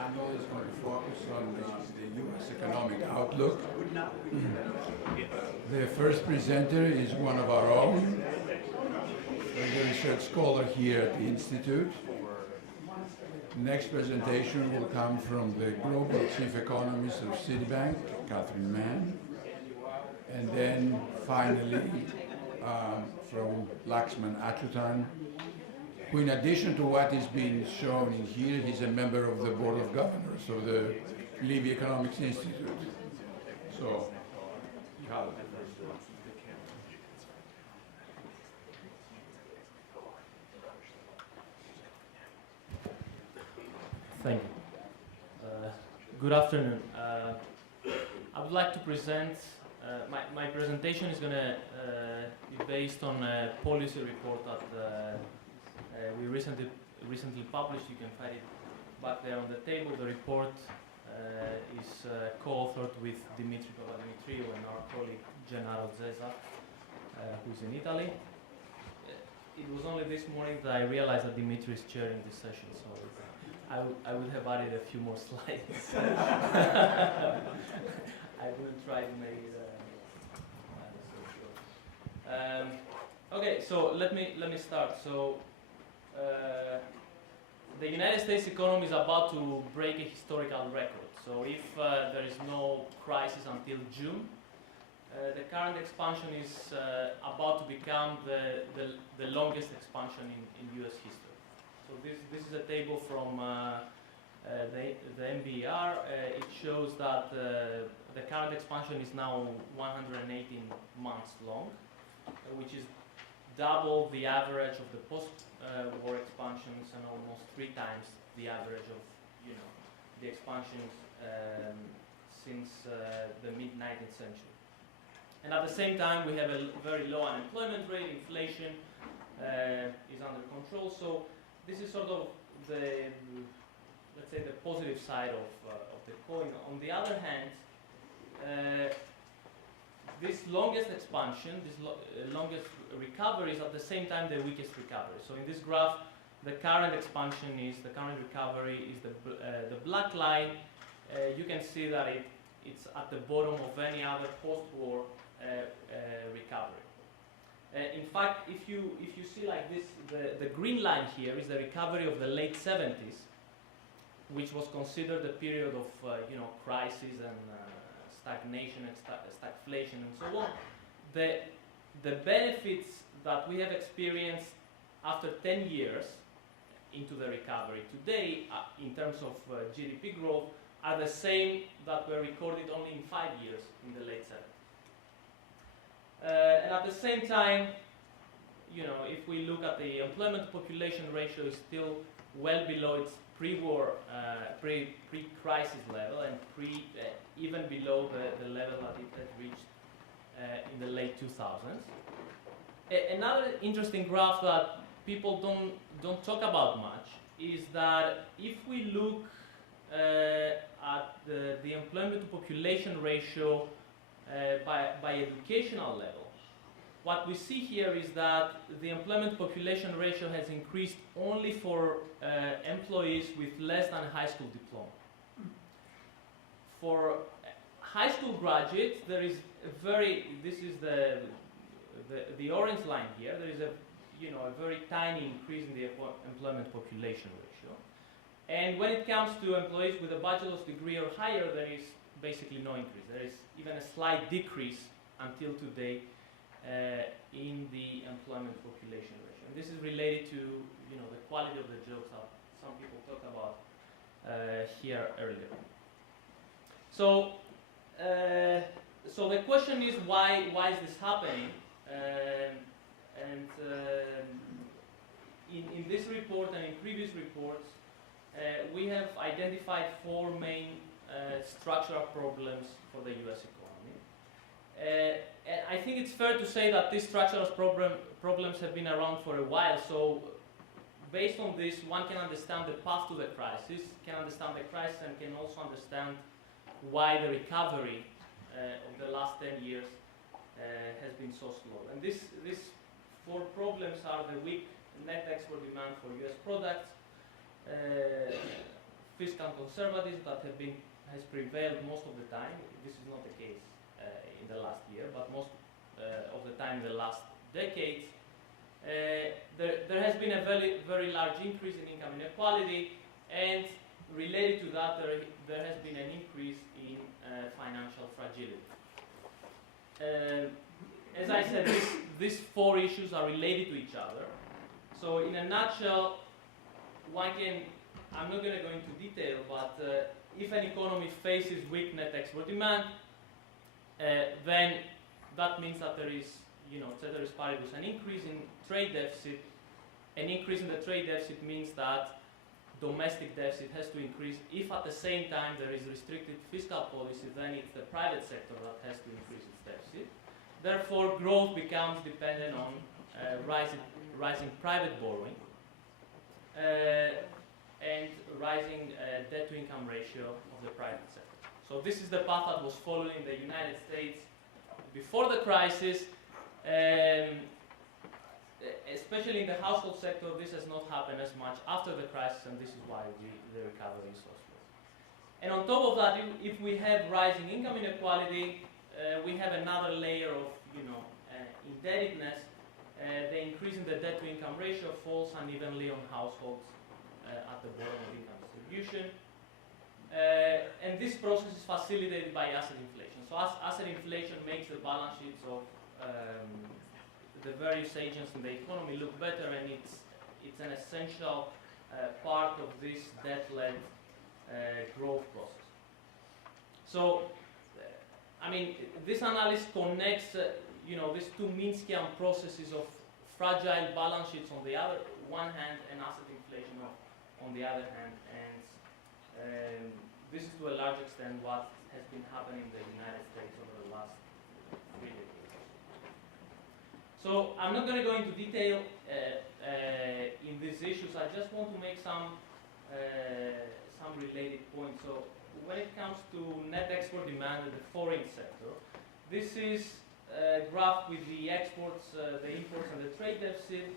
panel is going to focus on the U.S. economic outlook. The first presenter is one of our own, a research scholar here at the Institute. Next presentation will come from the Global Chief Economist of Citibank, Mann. And then finally from Lakshman Achuthan, who in addition to what is being shown in here, he's a member of the Board of Governors of the Levy Economics Institute. So, thank you. Good afternoon. I would like to present, my presentation is going to be based on a policy report that we recently published. You can find it back there on the table. The report is co-authored with Dimitri Papadimitriou and our colleague Gennaro Zesa, who's in Italy. It was only this morning that I realized that Dimitri is chairing this session, so I would have added a few more slides. I wouldn't try to make it so short. Okay, so let me start. So the United States economy is about to break a historical record. So if there is no crisis until June, the current expansion is about to become the longest expansion in U.S. history. So this is a table from the MBR. It shows that the current expansion is now 118 months long, which is double the average of the post-war expansions and almost 3 times the average of the expansions since the mid-19th century. And at the same time, we have a very low unemployment rate. Inflation is under control. So this is sort of the, let's say, the positive side of the coin. On the other hand, this longest expansion, this longest recovery is at the same time the weakest recovery. So in this graph, the current recovery is the black line. You can see that it's at the bottom of any other post-war recovery. In fact, if you see like this, the green line here is the recovery of the late 70s, which was considered a period of crisis and stagnation and stagflation and so on. The benefits that we have experienced after 10 years into the recovery today, in terms of GDP growth, are the same that were recorded only in 5 years in the late 70s. And at the same time, if we look at the employment population ratio, is still well below its pre-war, pre-crisis level, and even below the level that it had reached in the late 2000s. Another interesting graph that people don't talk about much is that if we look at the employment to population ratio by educational level, what we see here is that the employment population ratio has increased only for employees with less than a high school diploma. For high school graduates, there is this is the orange line here. There is a very tiny increase in the employment population ratio. And when it comes to employees with a bachelor's degree or higher, there is basically no increase. There is even a slight decrease until today in the employment population ratio. And this is related to the quality of the jobs that some people talked about here earlier. So the question is why is this happening? In this report and in previous reports, we have identified 4 main structural problems for the U.S. economy. And I think it's fair to say that these structural problems have been around for a while. So based on this, one can understand the path to the crisis, can understand the crisis, and can also understand why the recovery of the last 10 years has been so slow. And these 4 problems are the weak net export demand for U.S. products, fiscal conservatism that has prevailed most of the time. This is not the case in the last year, but most of the time in the last decades. There has been a very large increase in income inequality, and related to that, there has been an increase in financial fragility. As I said, these four issues are related to each other. So in a nutshell, I'm not going to go into detail, but if an economy faces weak net export demand, then that means that there is, ceteris paribus, an increase in trade deficit. An increase in the trade deficit means that domestic deficit has to increase. If at the same time there is restricted fiscal policy, then it's the private sector that has to increase its deficit. Therefore, growth becomes dependent on rising private borrowing and rising debt-to-income ratio of the private sector. So this is the path that was followed in the United States before the crisis. Especially in the household sector, this has not happened as much after the crisis, and this is why the recovery is so slow. And on top of that, if we have rising income inequality, we have another layer of indebtedness. The increase in the debt-to-income ratio falls unevenly on households at the bottom of income distribution. And this process is facilitated by asset inflation. So asset inflation makes the balance sheets of the various agents in the economy look better, and it's an essential part of this debt-led growth process. So, this analysis connects, these two Minskyan processes of fragile balance sheets on the one hand and asset inflation on the other hand, and this is to a large extent what has been happening in the United States over the last 3 decades. So I'm not going to go into detail in these issues. I just want to make some related points. So when it comes to net export demand in the foreign sector, this is a graph with the exports, the imports, and the trade deficit.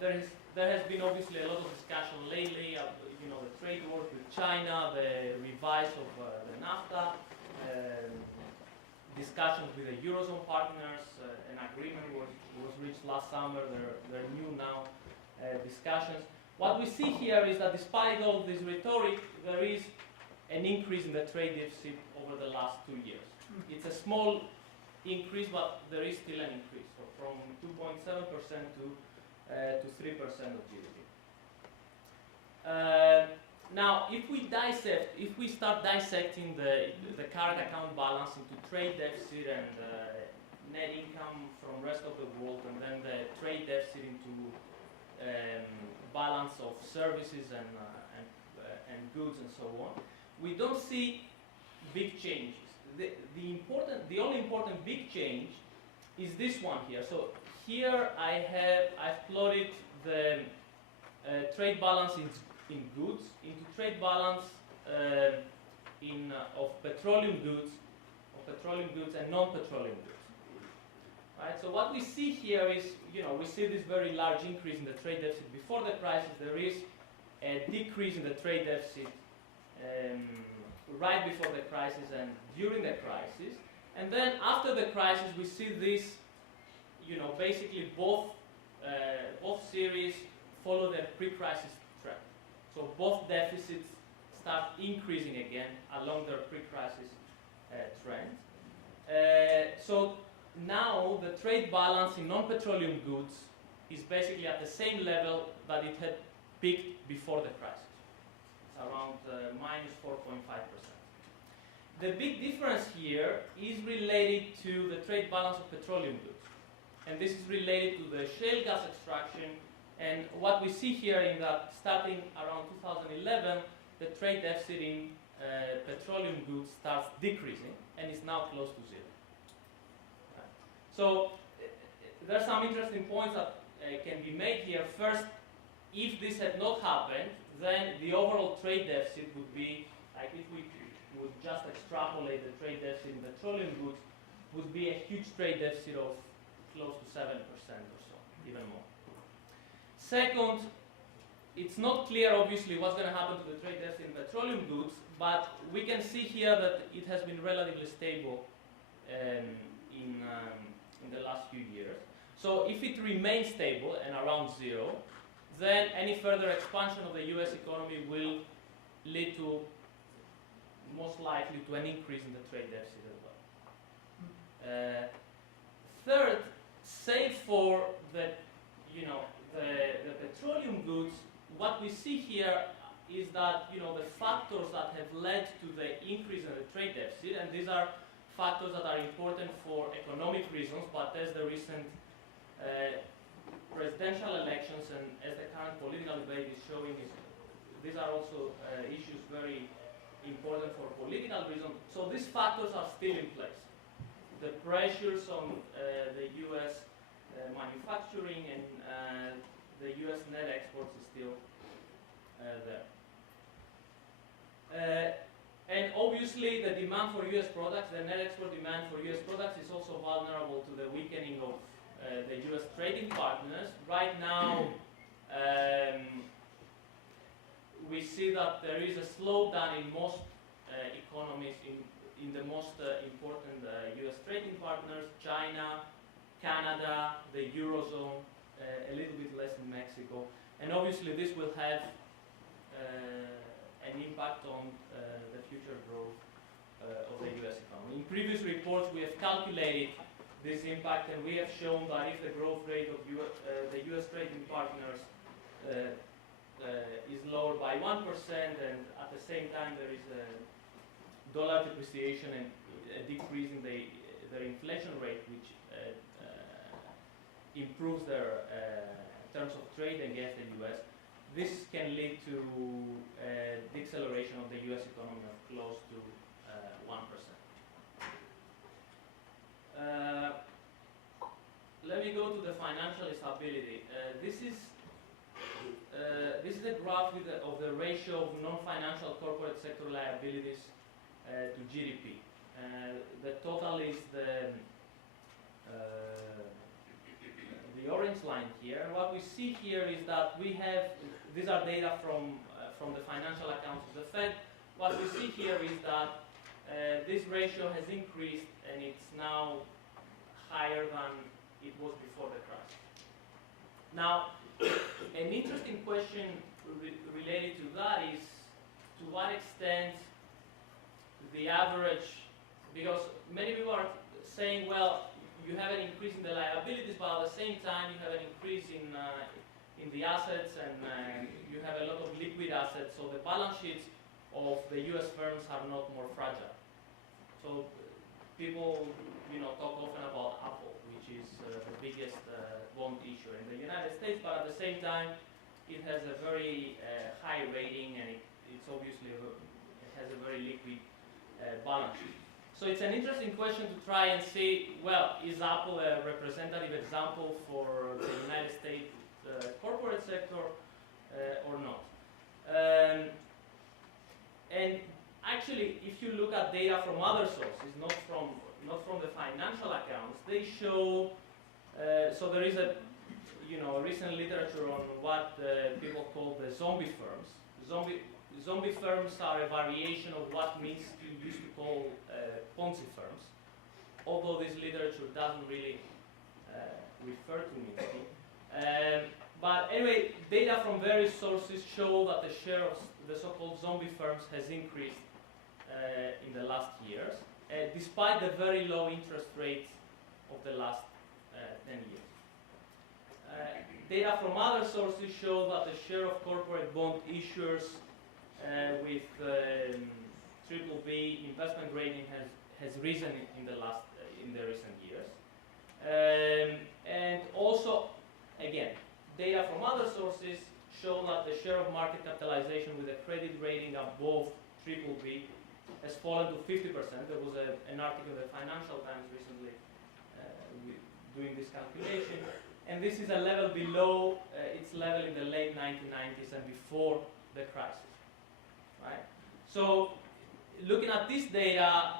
There has been obviously a lot of discussion lately. The trade wars with China, the revise of the NAFTA. Discussions with the Eurozone partners, an agreement was reached last summer, there are new now discussions. What we see here is that despite all this rhetoric, there is an increase in the trade deficit over the last 2 years. It's a small increase, but there is still an increase, so from 2.7% to 3% of GDP. Now, if we start dissecting the current account balance into trade deficit and net income from rest of the world, and then the trade deficit into balance of services and goods and so on, we don't see big changes. The only important big change is this one here. So here I've plotted the trade balance in goods into trade balance of petroleum goods and non-petroleum goods. Right? So what we see here is, we see this very large increase in the trade deficit before the crisis. There is a decrease in the trade deficit right before the crisis and during the crisis. And then after the crisis, we see this, basically both series follow the pre-crisis trend. So both deficits start increasing again along their pre-crisis trend. So now the trade balance in non-petroleum goods is basically at the same level that it had peaked before the crisis. It's around minus 4.5%. The big difference here is related to the trade balance of petroleum goods. And this is related to the shale gas extraction. And what we see here in that starting around 2011, the trade deficit in petroleum goods starts decreasing and is now close to zero. Right. So there are some interesting points that can be made here. First, if this had not happened, then the overall trade deficit would be, like if we would just extrapolate the trade deficit in petroleum goods, would be a huge trade deficit of close to 7% or so, even more. Second, it's not clear, obviously, what's going to happen to the trade deficit in petroleum goods, but we can see here that it has been relatively stable in the last few years. So if it remains stable and around zero, then any further expansion of the US economy will lead to, most likely, to an increase in the trade deficit as well. Third, save for the petroleum goods, what we see here is that the factors that have led to the increase in the trade deficit, and these are factors that are important for economic reasons, but as the recent presidential elections and as the current political debate is showing, these are also issues very important for political reasons. So these factors are still in place. The pressures on the U.S. Manufacturing and the U.S. net exports is still there. And obviously the demand for U.S. products, the net export demand for U.S. products is also vulnerable to the weakening of the U.S. trading partners. Right now, we see that there is a slowdown in most economies, in the most important U.S. trading partners, China, Canada, the Eurozone, a little bit less in Mexico. And obviously this will have an impact on the future growth of the U.S. economy. In previous reports we have calculated this impact, and we have shown that if the growth rate of the U.S. trading partners is lowered by 1%, and at the same time there is a dollar depreciation and a decrease in their inflation rate, which improves their terms of trade against the U.S., this can lead to deceleration of the U.S. economy of close to 1%. Let me go to the financial stability. This is a graph of the ratio of non-financial corporate sector liabilities to GDP. The total is the orange line here. And what we see here is that we have, these are data from the financial accounts of the Fed. What we see here is that this ratio has increased and it's now higher than it was before the crash. Now, an interesting question related to that is to what extent the average, because many people are saying, well, you have an increase in the liabilities, but at the same time you have an increase in the assets, and you have a lot of liquid assets, so the balance sheets of the US firms are not more fragile. So people talk often about Apple, which is the biggest bond issuer in the United States, but at the same time it has a very high rating, and it's obviously it has a very liquid balance sheet. So it's an interesting question to try and see, well, is Apple a representative example for the United States corporate sector or not? And actually, if you look at data from other sources, not from the financial accounts, they show, so there is a recent literature on what people call the zombie firms. Zombie firms are a variation of what Minsky used to call Ponzi firms, although this literature doesn't really refer to Minsky. But anyway, data from various sources show that the share of the so-called zombie firms has increased in the last years, despite the very low interest rates of the last 10 years. Data from other sources show that the share of corporate bond issuers with BBB investment rating has risen in the recent years, and also, again, data from other sources show that the share of market capitalization with a credit rating above BBB has fallen to 50%. There was an article in the Financial Times recently doing this calculation, and this is a level below its level in the late 1990s and before the crisis. Right? So, looking at this data,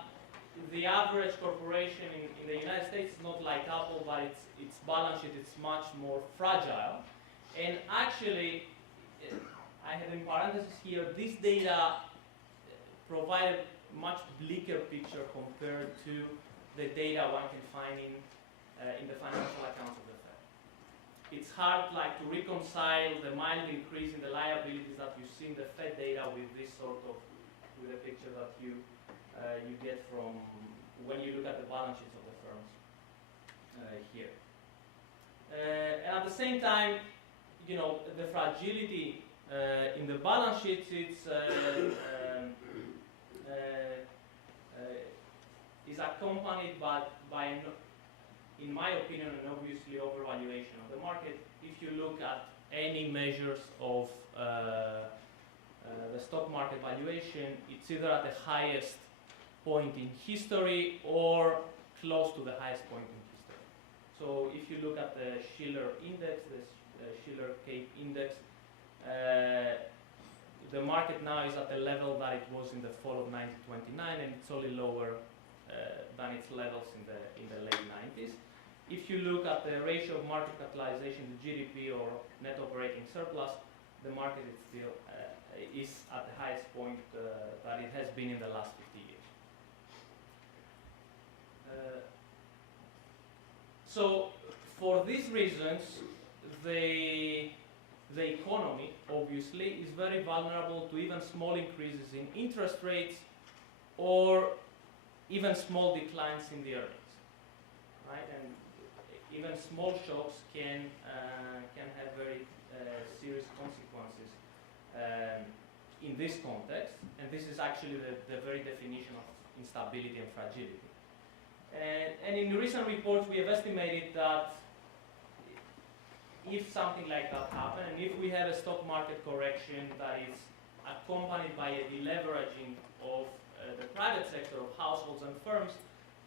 the average corporation in the United States is not like Apple, but its balance sheet is much more fragile. And actually, I have in parentheses here, this data provide a much bleaker picture compared to the data one can find in the financial accounts of the Fed. It's hard to reconcile the mild increase in the liabilities that you see in the Fed data with this with the picture that you get from when you look at the balance sheets of the firms here. And at the same time, the fragility in the balance sheets is accompanied by in my opinion, an obviously overvaluation of the market. If you look at any measures of the stock market valuation, it's either at the highest point in history or close to the highest point in history. So if you look at the Shiller index, the Shiller Cape index, the market now is at the level that it was in the fall of 1929, and it's only lower than its levels in the late 90s. If you look at the ratio of market capitalization to GDP or net operating surplus, the market is still is at the highest point that it has been in the last 50 years. So for these reasons, the economy obviously is very vulnerable to even small increases in interest rates or even small declines in the earnings, right? And even small shocks can have very serious consequences in this context, and this is actually the very definition of instability and fragility. And in recent reports, we have estimated that if something like that happens, and if we have a stock market correction that is accompanied by a deleveraging of the private sector of households and firms,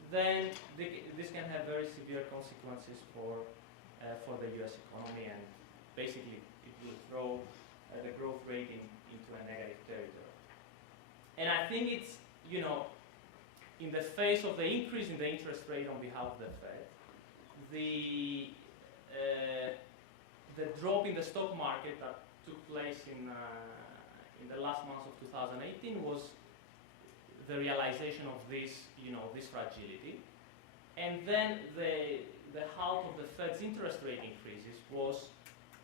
then this can have very severe consequences for the U.S. economy, and basically it will throw the growth rate into a negative territory. And I think it's, in the face of the increase in the interest rate on behalf of the Fed, the drop in the stock market that took place in the last months of 2018 was the realization of this, this fragility. And then the halt of the Fed's interest rate increases was,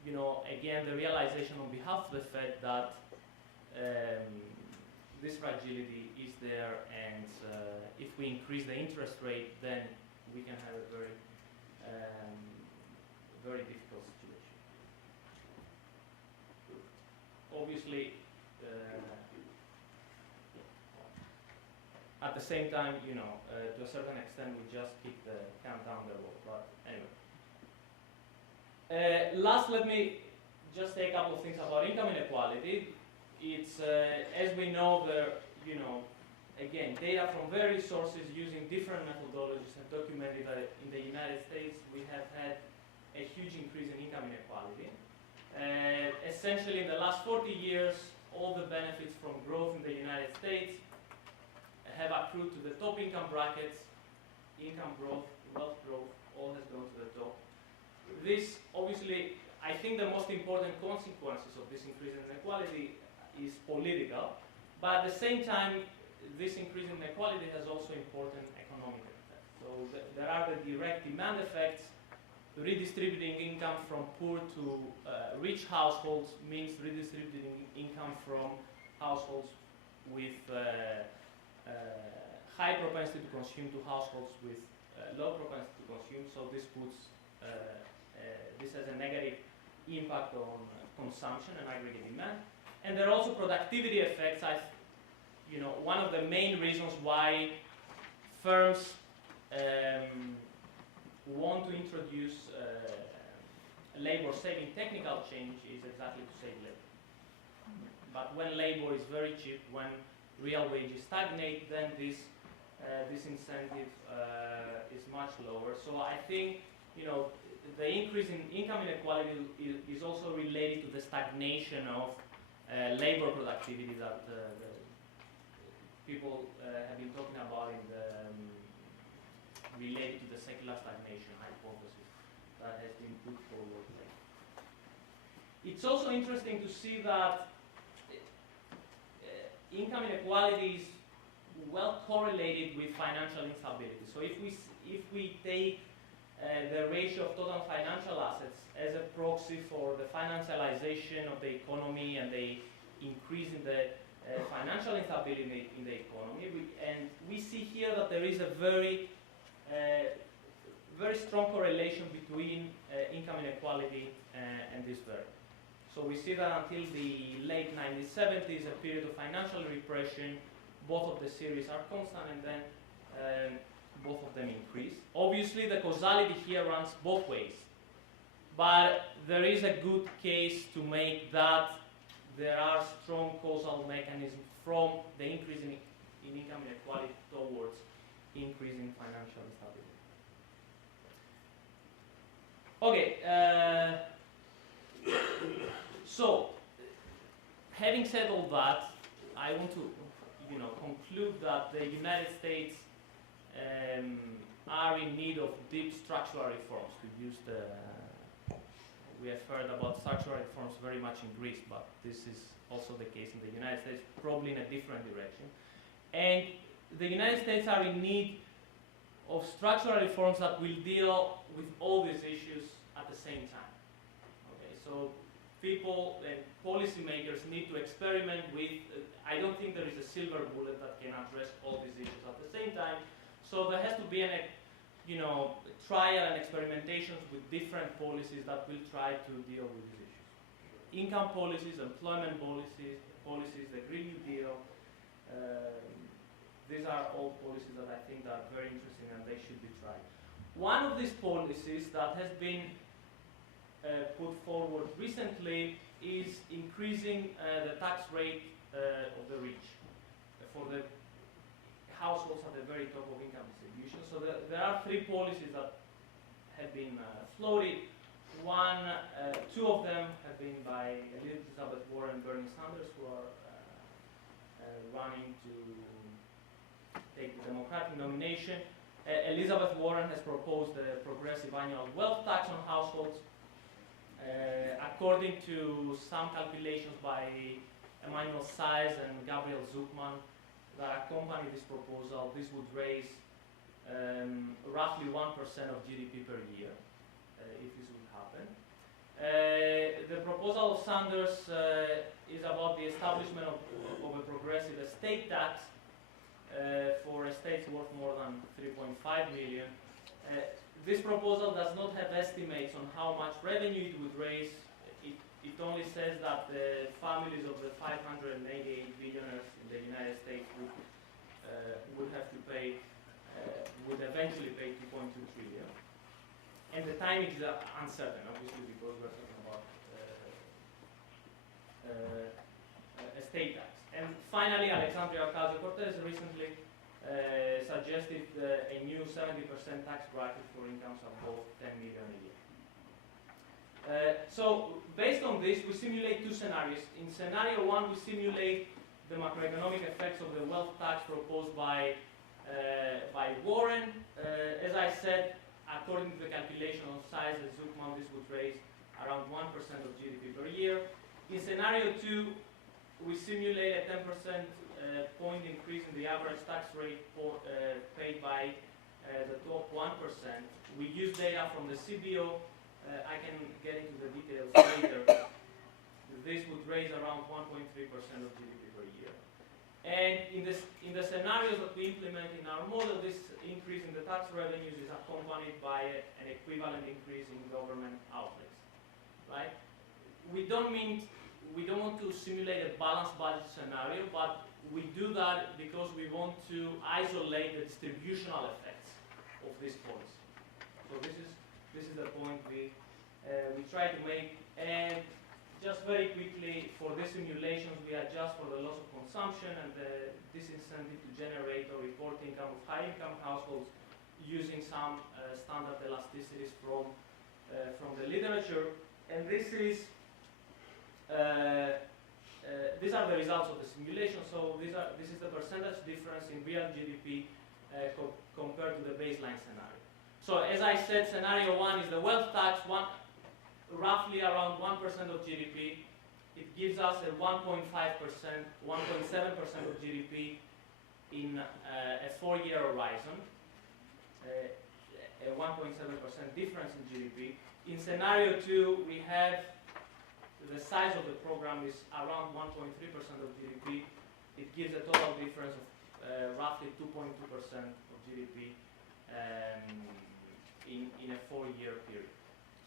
again, the realization on behalf of the Fed that this fragility is there, and if we increase the interest rate, then we can have a very, very difficult situation. Obviously, at the same time, to a certain extent, we just keep the count down the road. But anyway. Last, let me just say a couple of things about income inequality. It's, as we know, again, data from various sources using different methodologies have documented that in the United States we have had a huge increase in income inequality. Essentially, in the last 40 years, all the benefits from growth in the United States have accrued to the top income brackets. Income growth, wealth growth, all has gone to the top. This, obviously, I think the most important consequences of this increase in inequality is political, but at the same time, this increase in inequality has also important economic effects. So there are the direct demand effects. Redistributing income from poor to rich households means redistributing income from households with high propensity to consume to households with low propensity to consume. So this puts this has a negative impact on consumption and aggregate demand. And there are also productivity effects. One of the main reasons why firms want to introduce labor-saving technical change is exactly to save labor. But when labor is very cheap, when real wages stagnate, then this incentive is much lower. So I think the increase in income inequality is also related to the stagnation of labor productivity that the people have been talking about related to the secular stagnation hypothesis that has been put forward. It's also interesting to see that income inequality is well correlated with financial instability. So if we take the ratio of total financial assets as a proxy for the financialization of the economy and the increase in the financial instability in the economy, we see here that there is a very strong correlation between income inequality and this variable. So we see that until the late 1970s, a period of financial repression, both of the series are constant, and then both of them increase. Obviously, the causality here runs both ways, but there is a good case to make that there are strong causal mechanisms from the increase in income inequality towards increasing financial stability. Okay, so having said all that, I want to conclude that the United States are in need of deep structural reforms. We have heard about structural reforms very much in Greece, but this is also the case in the United States, probably in a different direction. And the United States are in need of structural reforms that will deal with all these issues at the same time. Okay, so people and policymakers need to experiment with, I don't think there is a silver bullet that can address all these issues at the same time. So there has to be trial and experimentations with different policies that will try to deal with these issues. Income policies, employment policies, the Green New Deal, these are all policies that I think are very interesting and they should be tried. One of these policies that has been put forward recently is increasing the tax rate of the rich for the households at the very top of income distribution. So there are three policies that have been floated. Two of them have been by Elizabeth Warren and Bernie Sanders, who are running to take the Democratic nomination. Elizabeth Warren has proposed a progressive annual wealth tax on households. According to some calculations by Emmanuel Saez and Gabriel Zuckman that accompany this proposal, this would raise roughly 1% of GDP per year, if this would happen. The proposal of Sanders is about the establishment of a progressive estate tax for estates worth more than 3.5 million. This proposal does not have estimates on how much revenue it would raise. It only says that the families of the 588 billionaires in the United States would have to pay, would eventually pay 2.2 trillion. And the timing is uncertain, obviously, because we're talking about estate tax. And finally, Alexandria Ocasio-Cortez recently suggested a new 70% tax bracket for incomes above 10 million a year. So, based on this, we simulate two scenarios. In scenario one, we simulate the macroeconomic effects of the wealth tax proposed by Warren. As I said, according to the calculation of Saez and Zuckman, this would raise around 1% of GDP per year. In scenario two, we simulate a 10% point increase in the average tax rate paid by the top 1%. We use data from the CBO. I can get into the details later. This would raise around 1.3% of GDP per year. And in the scenarios that we implement in our model, this increase in the tax revenues is accompanied by an equivalent increase in government outlays. Right? We don't want to simulate a balanced budget scenario, but we do that because we want to isolate the distributional effects of this policy. So this is the point we try to make. And just very quickly, for these simulations, we adjust for the loss of consumption and the disincentive to generate or report income of high-income households using some standard elasticities from the literature. And these are the results of the simulation. So this is the percentage difference in real GDP compared to the baseline scenario. So as I said, scenario one is the wealth tax, roughly around 1% of GDP. it gives us a 1.5%, 1.7% of GDP in a 4-year horizon, a 1.7% difference in GDP. In scenario 2, we have the size of the program is around 1.3% of GDP. It gives a total difference of roughly 2.2% of GDP in a 4-year period.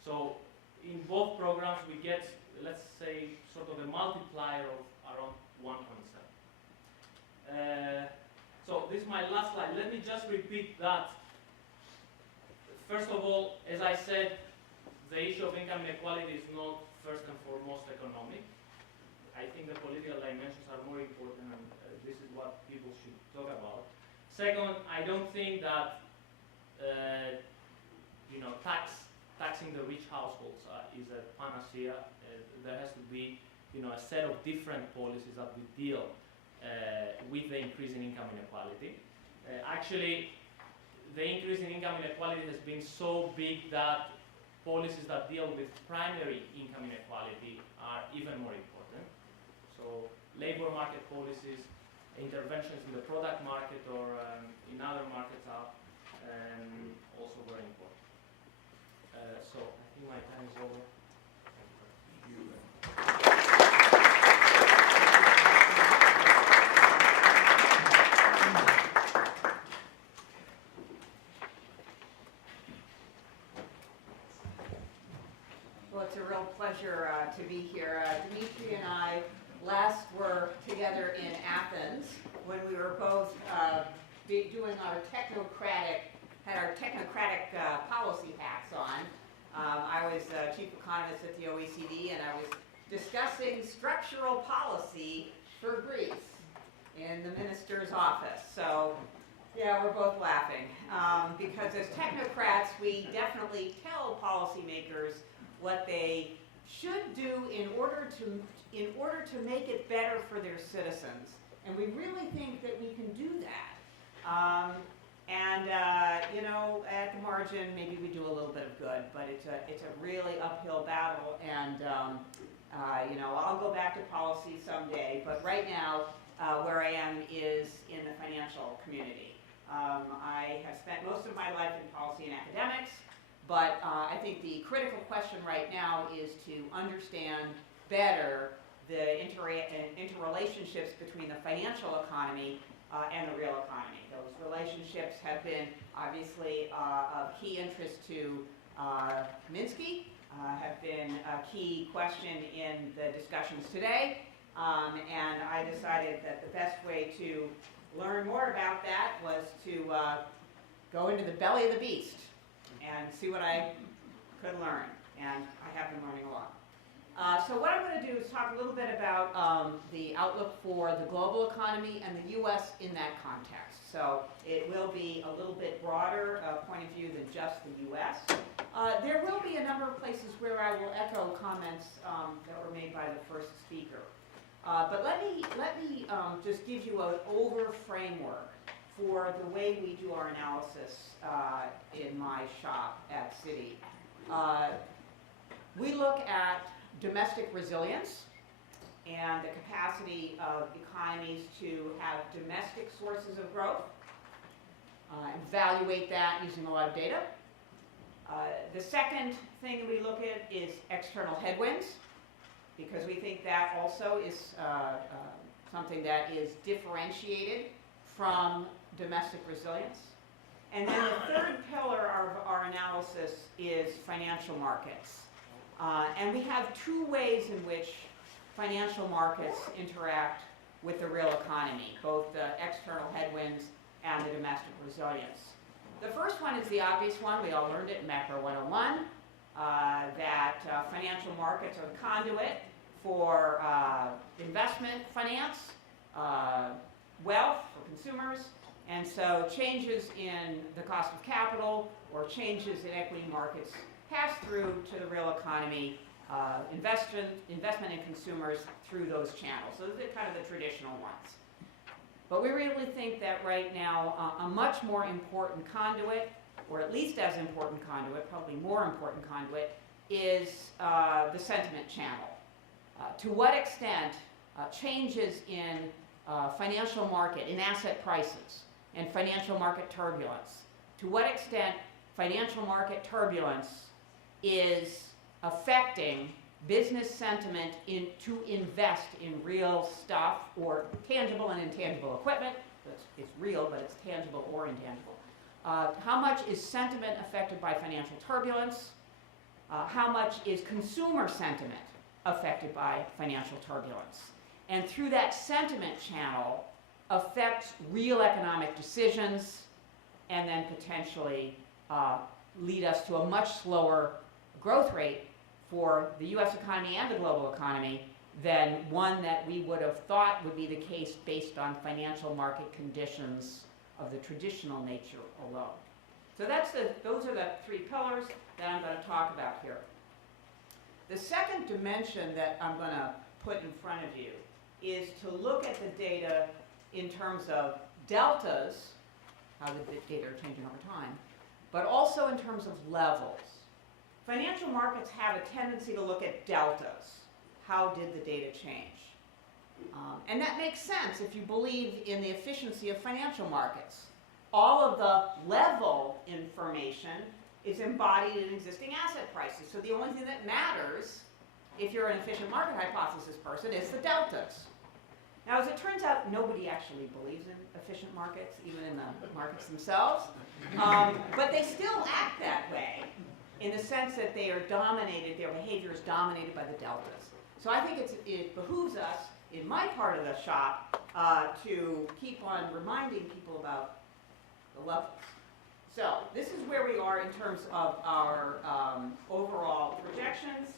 So in both programs we get, let's say, sort of a multiplier of around 1.7. So this is my last slide. Let me just repeat that. First of all, as I said, the issue of income inequality is not first and foremost economic. I think the political dimensions are more important, and this is what people should talk about. Second, I don't think that taxing the rich households is a panacea. There has to be a set of different policies that we deal with the increase in income inequality. Actually, the increase in income inequality has been so big that policies that deal with primary income inequality are even more important. So labor market policies, interventions in the product market or in other markets are also very important. So I think my time is over. Thank you. Well, it's a real pleasure to be here. Dimitri and I last were together in Athens when we were both doing our technocratic policy hats on. I was chief economist at the OECD, and I was discussing structural policy for Greece in the minister's office. So, yeah, we're both laughing because as technocrats, we definitely tell policymakers what they should do in order to make it better for their citizens, and we really think that we can do that. At the margin, maybe we do a little bit of good, but it's a really uphill battle. And I'll go back to policy someday, but right now, where I am is in the financial community. I have spent most of my life in policy and academics. But I think the critical question right now is to understand better the interrelationships between the financial economy and the real economy. Those relationships have been obviously of key interest to Minsky, have been a key question in the discussions today. And I decided that the best way to learn more about that was to go into the belly of the beast and see what I could learn, and I have been learning a lot. So what I'm going to do is talk a little bit about the outlook for the global economy and the U.S. in that context. So it will be a little bit broader point of view than just the U.S. There will be a number of places where I will echo comments that were made by the first speaker. But let me just give you an over framework for the way we do our analysis in my shop at Citi. We look at domestic resilience and the capacity of economies to have domestic sources of growth, evaluate that using a lot of data. The second thing we look at is external headwinds, because we think that also is something that is differentiated from domestic resilience. And then the third pillar of our analysis is financial markets. And we have two ways in which financial markets interact with the real economy, both the external headwinds and the domestic resilience. The first one is the obvious one. We all learned it in Macro 101, that financial markets are the conduit for investment finance, wealth for consumers, and so changes in the cost of capital or changes in equity markets pass through to the real economy, investment in consumers through those channels. So those are kind of the traditional ones. But we really think that right now a much more important conduit, or at least as important conduit, probably more important conduit, is the sentiment channel. To what extent changes in financial market, in asset prices, and financial market turbulence, to what extent financial market turbulence is affecting business sentiment to invest in real stuff or tangible and intangible equipment. It's real, but it's tangible or intangible. How much is sentiment affected by financial turbulence? How much is consumer sentiment affected by financial turbulence? And through that sentiment channel affects real economic decisions and then potentially lead us to a much slower growth rate for the US economy and the global economy than one that we would have thought would be the case based on financial market conditions of the traditional nature alone. So those are the three pillars that I'm going to talk about here. The second dimension that I'm going to put in front of you is to look at the data in terms of deltas, how the data are changing over time, but also in terms of levels. Financial markets have a tendency to look at deltas. How did the data change? And that makes sense if you believe in the efficiency of financial markets. All of the level information is embodied in existing asset prices. So the only thing that matters, if you're an efficient market hypothesis person, is the deltas. Now, as it turns out, nobody actually believes in efficient markets, even in the markets themselves. But they still act that way in the sense that they are dominated, their behavior is dominated by the deltas. So I think it behooves us, in my part of the shop, to keep on reminding people about the levels. So this is where we are in terms of our overall projections.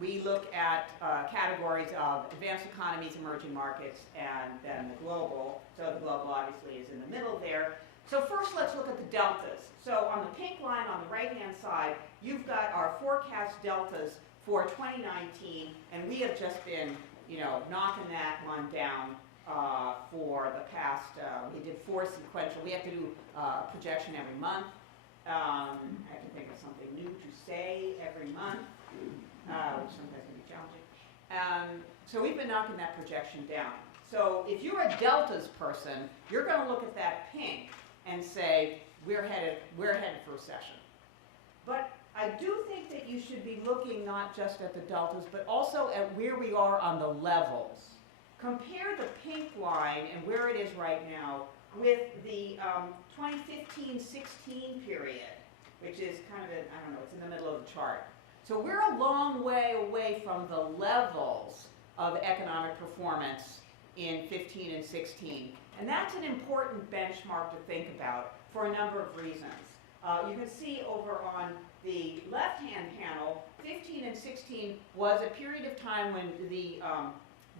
We look at categories of advanced economies, emerging markets, and then the global. So the global obviously is in the middle there. So first let's look at the deltas. So on the pink line on the right-hand side, you've got our forecast deltas for 2019, and we have just been, knocking that one down for the past, we did 4 sequential. We have to do projection every month. I can think of something new to say every month, which sometimes can be challenging. So we've been knocking that projection down. So if you're a deltas person, you're going to look at that pink and say, we're headed for recession. But I do think that you should be looking not just at the deltas, but also at where we are on the levels. Compare the pink line and where it is right now with the 2015-16 period, which is kind of, it's in the middle of the chart. So we're a long way away from the levels of economic performance in 15 and 16. And that's an important benchmark to think about for a number of reasons. You can see over on the left-hand panel, 15 and 16 was a period of time when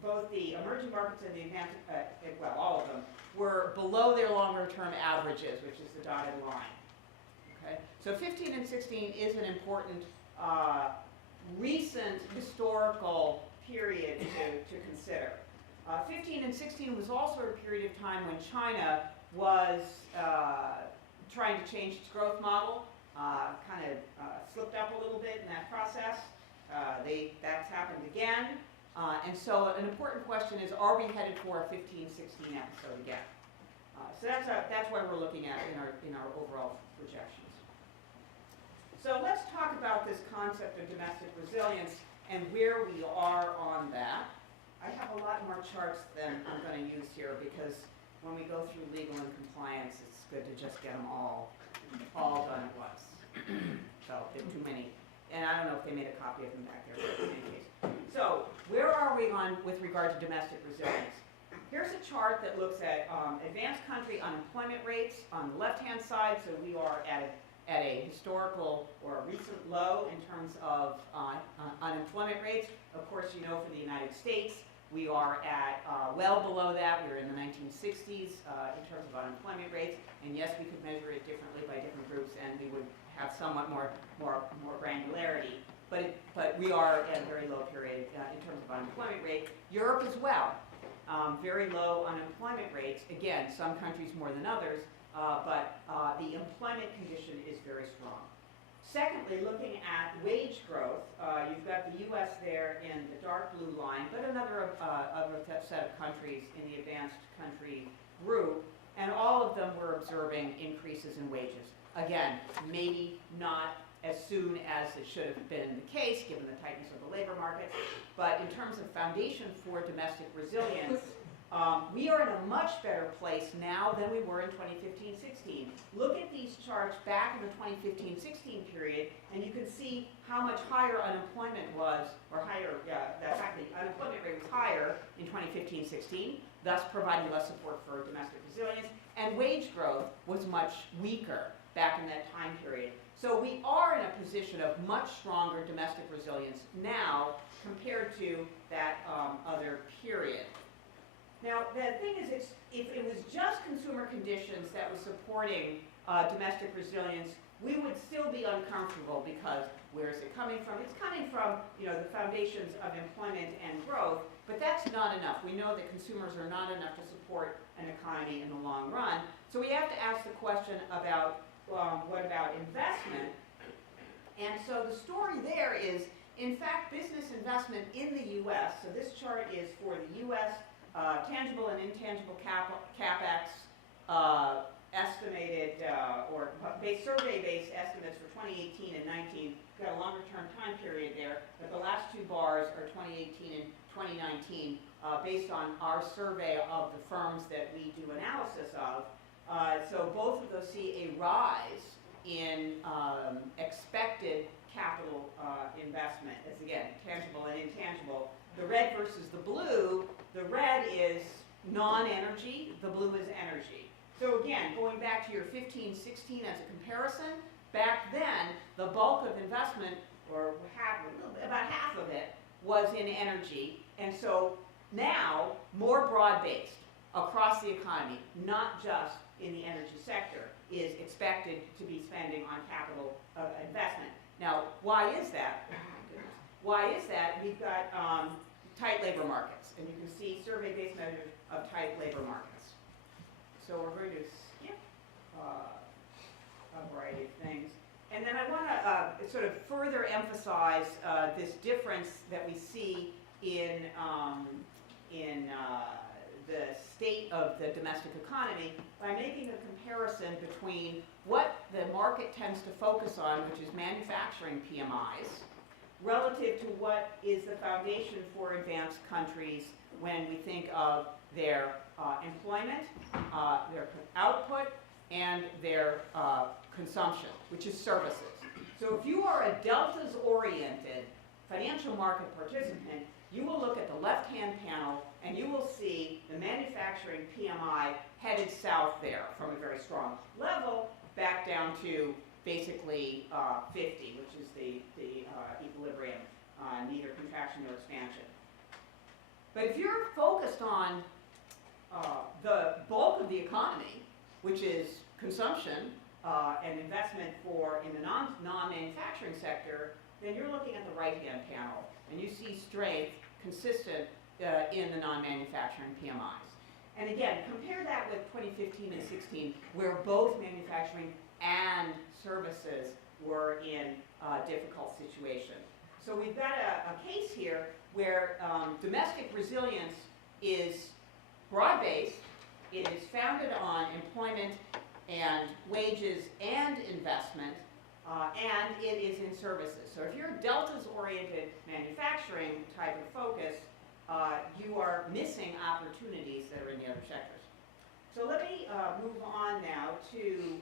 both the emerging markets and the advanced, all of them, were below their longer-term averages, which is the dotted line. Okay? So 15 and 16 is an important recent historical period to consider. 15 and 16 was also a period of time when China was trying to change its growth model, kind of slipped up a little bit in that process. That's happened again. And so an important question is, are we headed for a 15-16 episode again? So that's why we're looking at in our overall projections. So let's talk about this concept of domestic resilience and where we are on that. I have a lot more charts than I'm going to use here because when we go through legal and compliance, it's good to just get them all done at once. So there are too many. And I don't know if they made a copy of them back there, but in any case. So where are we on with regard to domestic resilience? Here's a chart that looks at advanced country unemployment rates on the left-hand side. So we are at a historical or a recent low in terms of unemployment rates. Of course, for the United States, we are at well below that. We were in the 1960s in terms of unemployment rates. And yes, we could measure it differently by different groups, and we would have somewhat more granularity. But we are at a very low period in terms of unemployment rate. Europe as well. Very low unemployment rates. Again, some countries more than others, but the employment condition is very strong. Secondly, looking at wage growth, you've got the U.S. there in the dark blue line, but another other set of countries in the advanced country group, and all of them were observing increases in wages. Again, maybe not as soon as it should have been the case, given the tightness of the labor market, but in terms of foundation for domestic resilience, we are in a much better place now than we were in 2015-16. Look at these charts back in the 2015-16 period, and you can see how much higher unemployment was, or higher, the fact that the unemployment rate was higher in 2015-16, thus providing less support for domestic resilience, and wage growth was much weaker back in that time period. So we are in a position of much stronger domestic resilience now compared to that other period. Now, the thing is, if it was just consumer conditions that was supporting domestic resilience, we would still be uncomfortable because where is it coming from? It's coming from, the foundations of employment and growth, but that's not enough. We know that consumers are not enough to support an economy in the long run. So we have to ask the question about, what about investment? And so the story there is, in fact, business investment in the U.S., so this chart is for the U.S. Tangible and intangible CapEx estimated, or survey-based estimates for 2018 and 19. We've got a longer-term time period there, but the last two bars are 2018 and 2019, based on our survey of the firms that we do analysis of. So both of those see a rise in expected capital investment. It's, again, tangible and intangible. The red versus the blue, the red is non-energy, the blue is energy. So again, going back to your 15-16 as a comparison, back then, the bulk of investment, or about half of it, was in energy. And so now, more broad-based across the economy, not just in the energy sector, is expected to be spending on capital investment. Now, why is that? Why is that? We've got tight labor markets, and you can see survey-based measures of tight labor markets. So we're going to skip a variety of things. And then I want to sort of further emphasize this difference that we see in the state of the domestic economy by making a comparison between what the market tends to focus on, which is manufacturing PMIs, relative to what is the foundation for advanced countries when we think of their employment, their output, and their consumption, which is services. So if you are a deltas-oriented financial market participant, you will look at the left-hand panel and you will see the manufacturing PMI headed south there from a very strong level back down to basically 50, which is the equilibrium, neither contraction nor expansion. But if you're focused on the bulk of the economy, which is consumption and investment in the non-manufacturing sector, then you're looking at the right-hand panel, and you see strength consistent in the non-manufacturing PMIs. And again, compare that with 2015 and 16, where both manufacturing and services were in a difficult situation. So we've got a case here where domestic resilience is broad-based, it is founded on employment and wages and investment, and it is in services. So if you're a deltas-oriented manufacturing type of focus, you are missing opportunities that are in the other sectors. So let me move on now to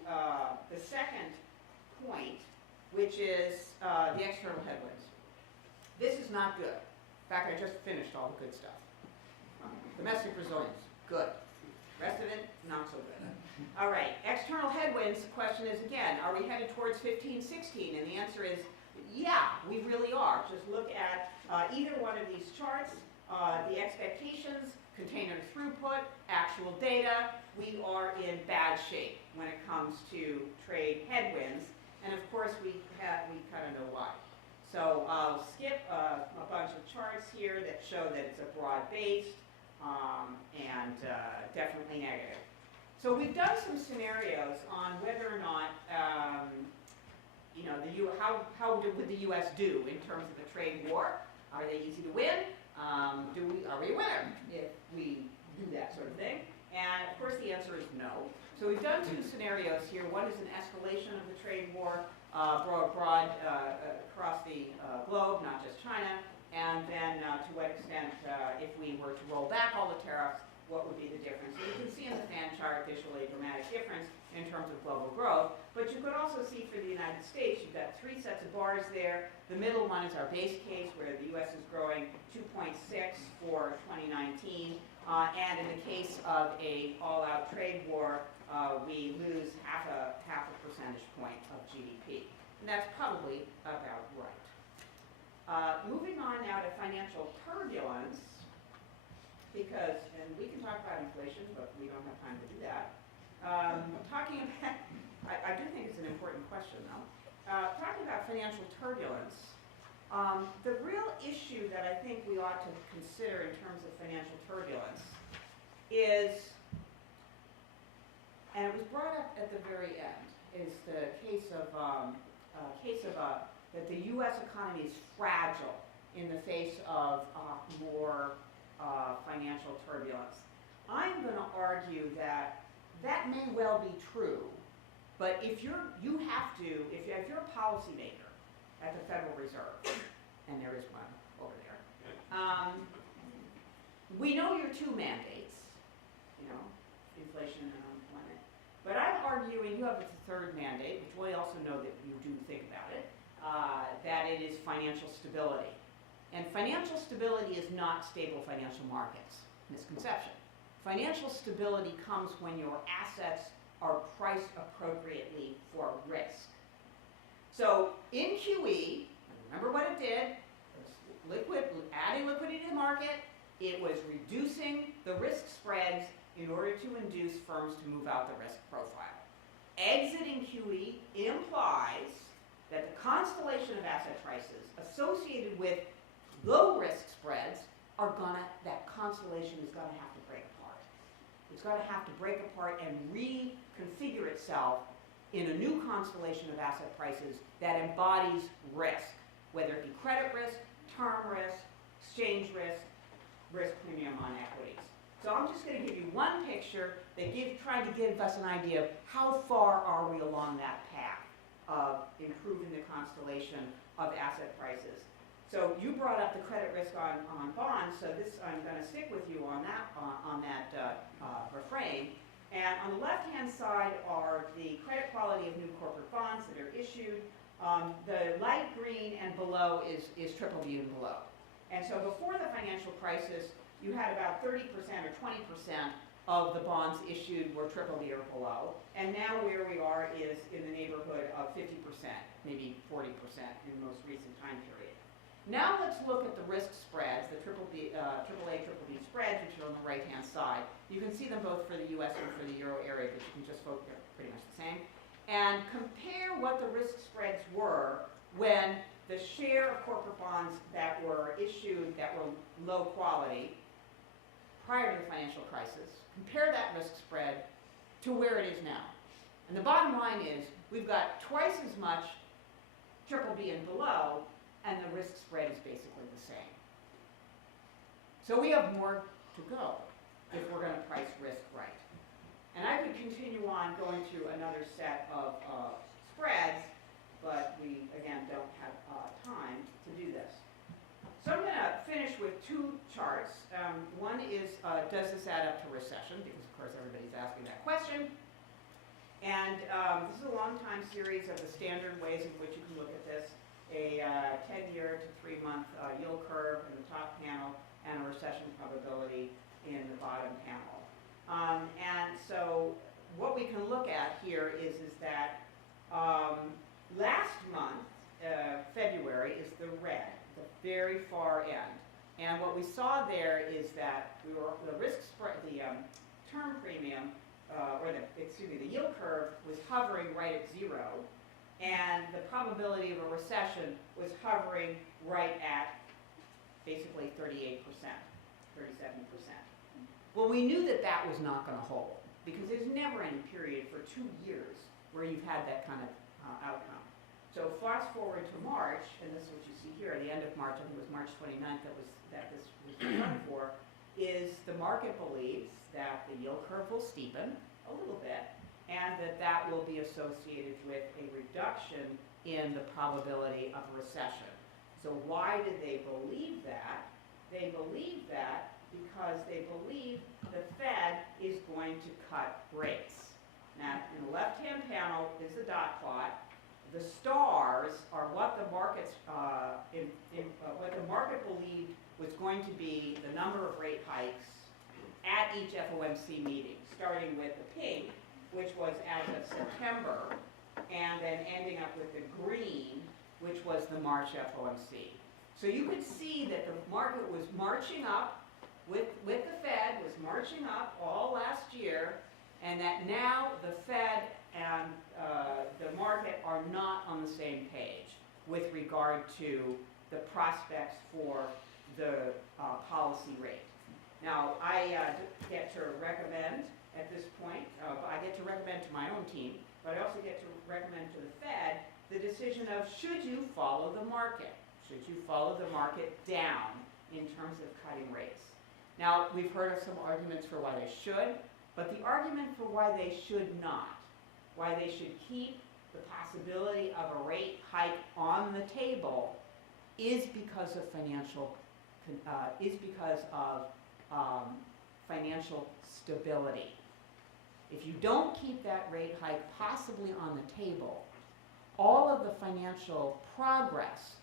the second point, which is the external headwinds. This is not good. In fact, I just finished all the good stuff. Domestic resilience, good. Rest of it, not so good. All right, external headwinds, the question is again, are we headed towards 15, 16? And the answer is, yeah, we really are. Just look at either one of these charts, the expectations, container throughput, actual data. We are in bad shape when it comes to trade headwinds. And of course, we kind of know why. So I'll skip a bunch of charts here that show that it's a broad-based and definitely negative. So we've done some scenarios on whether or not you know, would the U.S. do in terms of a trade war? Are they easy to win? Are we a winner if we do that sort of thing? And of course the answer is no. So we've done two scenarios here. One is an escalation of the trade war broad across the globe, not just China. And then to what extent, if we were to roll back all the tariffs, what would be the difference? So you can see in the fan chart visually a dramatic difference in terms of global growth. But you could also see for the United States, you've got three sets of bars there. The middle one is our base case, where the U.S. is growing 2.6 for 2019. And in the case of a all-out trade war, we lose half a percentage point of GDP. And that's probably about right. Moving on now to financial turbulence, because, and we can talk about inflation, but we don't have time to do that. Talking about, I do think it's an important question though. Talking about financial turbulence, the real issue that I think we ought to consider in terms of financial turbulence is, and it was brought up at the very end, is the case of that the U.S. economy is fragile in the face of more financial turbulence. I'm going to argue that that may well be true, but if you're a policymaker at the Federal Reserve, and there is one over there, we know your two mandates, you know, inflation and unemployment. But I'm arguing you have the third mandate, which we also know that you do think about it, that it is financial stability. And financial stability is not stable financial markets. Misconception. Financial stability comes when your assets are priced appropriately for risk. So in QE, remember what it did? It was adding liquidity to the market. It was reducing the risk spreads in order to induce firms to move out the risk profile. Exiting QE implies that the constellation of asset prices associated with low risk spreads that constellation is gonna have to break apart. It's gonna have to break apart and reconfigure itself in a new constellation of asset prices that embodies risk, whether it be credit risk, term risk, exchange risk, risk premium on equities. So I'm just going to give you one picture that trying to give us an idea of how far are we along that path of improving the constellation of asset prices. So you brought up the credit risk on bonds, so this I'm going to stick with you on that refrain. And on the left-hand side are the credit quality of new corporate bonds that are issued. The light green and below is triple B and below. And so before the financial crisis, you had about 30% or 20% of the bonds issued were triple B or below. And now where we are is in the neighborhood of 50%, maybe 40% in the most recent time period. Now let's look at the risk spreads, the AAA, triple B spreads, which are on the right-hand side. You can see them both for the US and for the Euro area, but you can just focus, they're pretty much the same. And compare what the risk spreads were when the share of corporate bonds that were issued that were low quality prior to the financial crisis, compare that risk spread to where it is now. And the bottom line is we've got twice as much triple B and below, and the risk spread is basically the same. So we have more to go if we're going to price risk right. And I could continue on going through another set of spreads, but we, again, don't have time to do this. So I'm going to finish with two charts. One is, does this add up to recession? Because, of course, everybody's asking that question. And this is a long time series of the standard ways in which you can look at this. A 10-year to 3-month yield curve in the top panel and a recession probability in the bottom panel. And so what we can look at here is that last month, February, is the red, the very far end. And what we saw there is that the risk spread, the term premium, the yield curve was hovering right at 0, and the probability of a recession was hovering right at basically 38%, 37%. Well, we knew that that was not going to hold, because there's never any period for 2 years where you've had that kind of outcome. So fast forward to March, and this is what you see here, the end of March, I think it was March 29th that this was done for, is the market believes that the yield curve will steepen a little bit, and that will be associated with a reduction in the probability of a recession. So why did they believe that? They believe that because they believe the Fed is going to cut rates. Now, in the left-hand panel is the dot plot. The stars are what the markets, what the market believed was going to be the number of rate hikes at each FOMC meeting, starting with the pink, which was as of September, and then ending up with the green, which was the March FOMC. So you could see that the market was marching up with the Fed, was marching up all last year, and that now the Fed and the market are not on the same page with regard to the prospects for the policy rate. Now, I get to recommend at this point, I get to recommend to my own team, but I also get to recommend to the Fed the decision of should you follow the market? Should you follow the market down in terms of cutting rates? Now, we've heard of some arguments for why they should, but the argument for why they should not, why they should keep the possibility of a rate hike on the table is because of financial stability. If you don't keep that rate hike possibly on the table, all of the financial progress,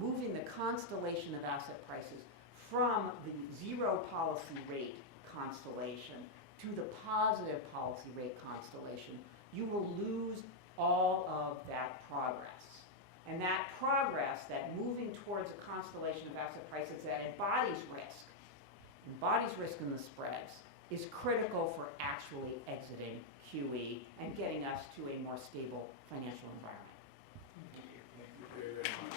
moving the constellation of asset prices from the zero policy rate constellation to the positive policy rate constellation, you will lose all of that progress. And that progress, that moving towards a constellation of asset prices that embodies risk in the spreads, is critical for actually exiting QE and getting us to a more stable financial environment. Thank you very, very much.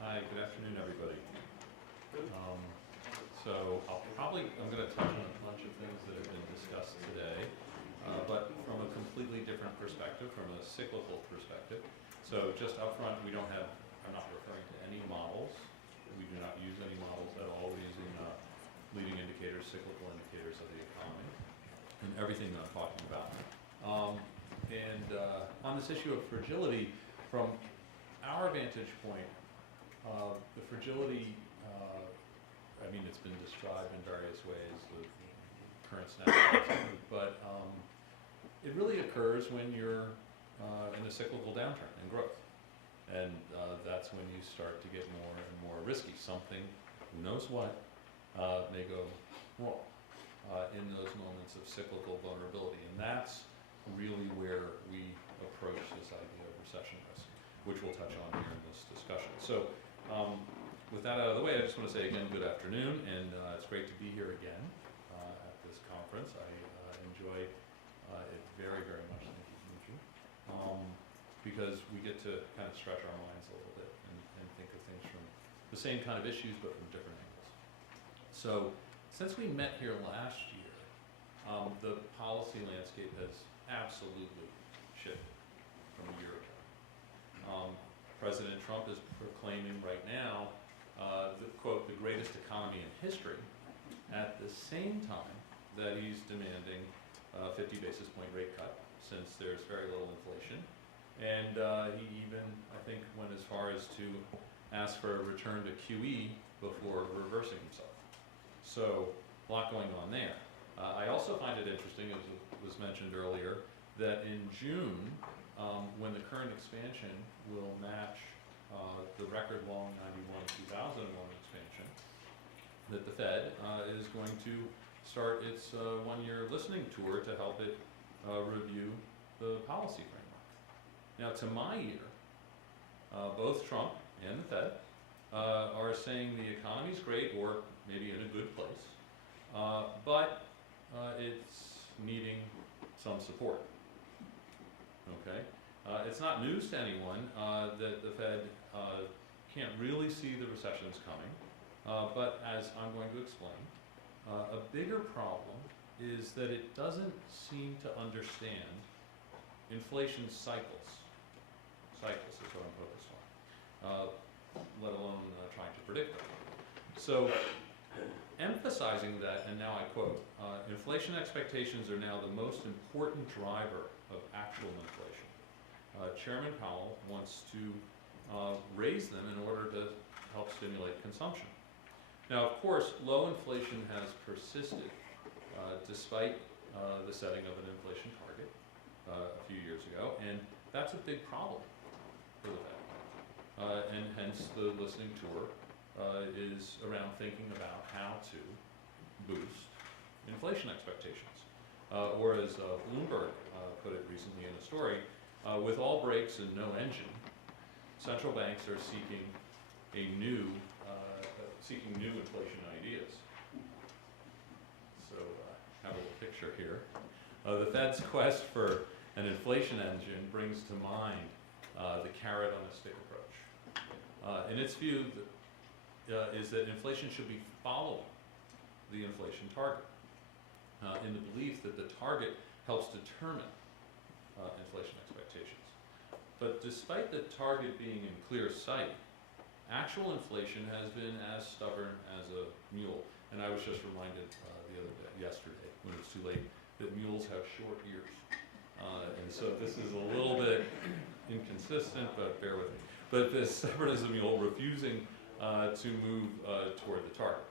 Hi, good afternoon, everybody. I'm going to touch on a bunch of things that have been discussed today, but from a completely different perspective, from a cyclical perspective. So just up front, I'm not referring to any models. We do not use any models at all. We're using leading indicators, cyclical indicators of the economy, and everything that I'm talking about. On this issue of fragility, from our vantage point, the fragility, it's been described in various ways, the current snapshots, but it really occurs when you're in a cyclical downturn in growth. And that's when you start to get more and more risky. Something, who knows what, may go wrong in those moments of cyclical vulnerability. And that's really where we approach this idea of recession risk, which we'll touch on here in this discussion. So with that out of the way, I just want to say again, good afternoon, and it's great to be here again at this conference. I enjoy it very, very much. Thank you, Dimitri. Because we get to kind of stretch our minds a little bit and think of things from the same kind of issues, but from different angles. So since we met here last year, the policy landscape has absolutely shifted from a year ago. President Trump is proclaiming right now quote, the greatest economy in history, at the same time that he's demanding a 50 basis point rate cut, since there's very little inflation. And he even, I think, went as far as to ask for a return to QE before reversing himself. So, a lot going on there. I also find it interesting, as was mentioned earlier, that in June, when the current expansion will match the record long 91-2001 expansion, that the Fed is going to start its one-year listening tour to help it review the policy framework. Now, to my ear, both Trump and the Fed are saying the economy's great, or maybe in a good place, but it's needing some support. Okay? It's not news to anyone that the Fed can't really see the recessions coming, but as I'm going to explain, a bigger problem is that it doesn't seem to understand inflation cycles. Cycles is what I'm focused on, let alone trying to predict them. So, emphasizing that, and now I quote, inflation expectations are now the most important driver of actual inflation. Chairman Powell wants to raise them in order to help stimulate consumption. Now, of course, low inflation has persisted despite the setting of an inflation target a few years ago, and that's a big problem for the Fed. And hence the listening tour is around thinking about how to boost inflation expectations. Or as Bloomberg put it recently in a story, with all brakes and no engine, central banks are seeking new inflation ideas. So have a little picture here. The Fed's quest for an inflation engine brings to mind the carrot on a stick approach. In its view, is that inflation should be following the inflation target, in the belief that the target helps determine inflation expectations. But despite the target being in clear sight, actual inflation has been as stubborn as a mule. And I was just reminded yesterday, when it was too late, that mules have short ears. And so this is a little bit inconsistent, but bear with me. But as stubborn as a mule, refusing to move toward the target.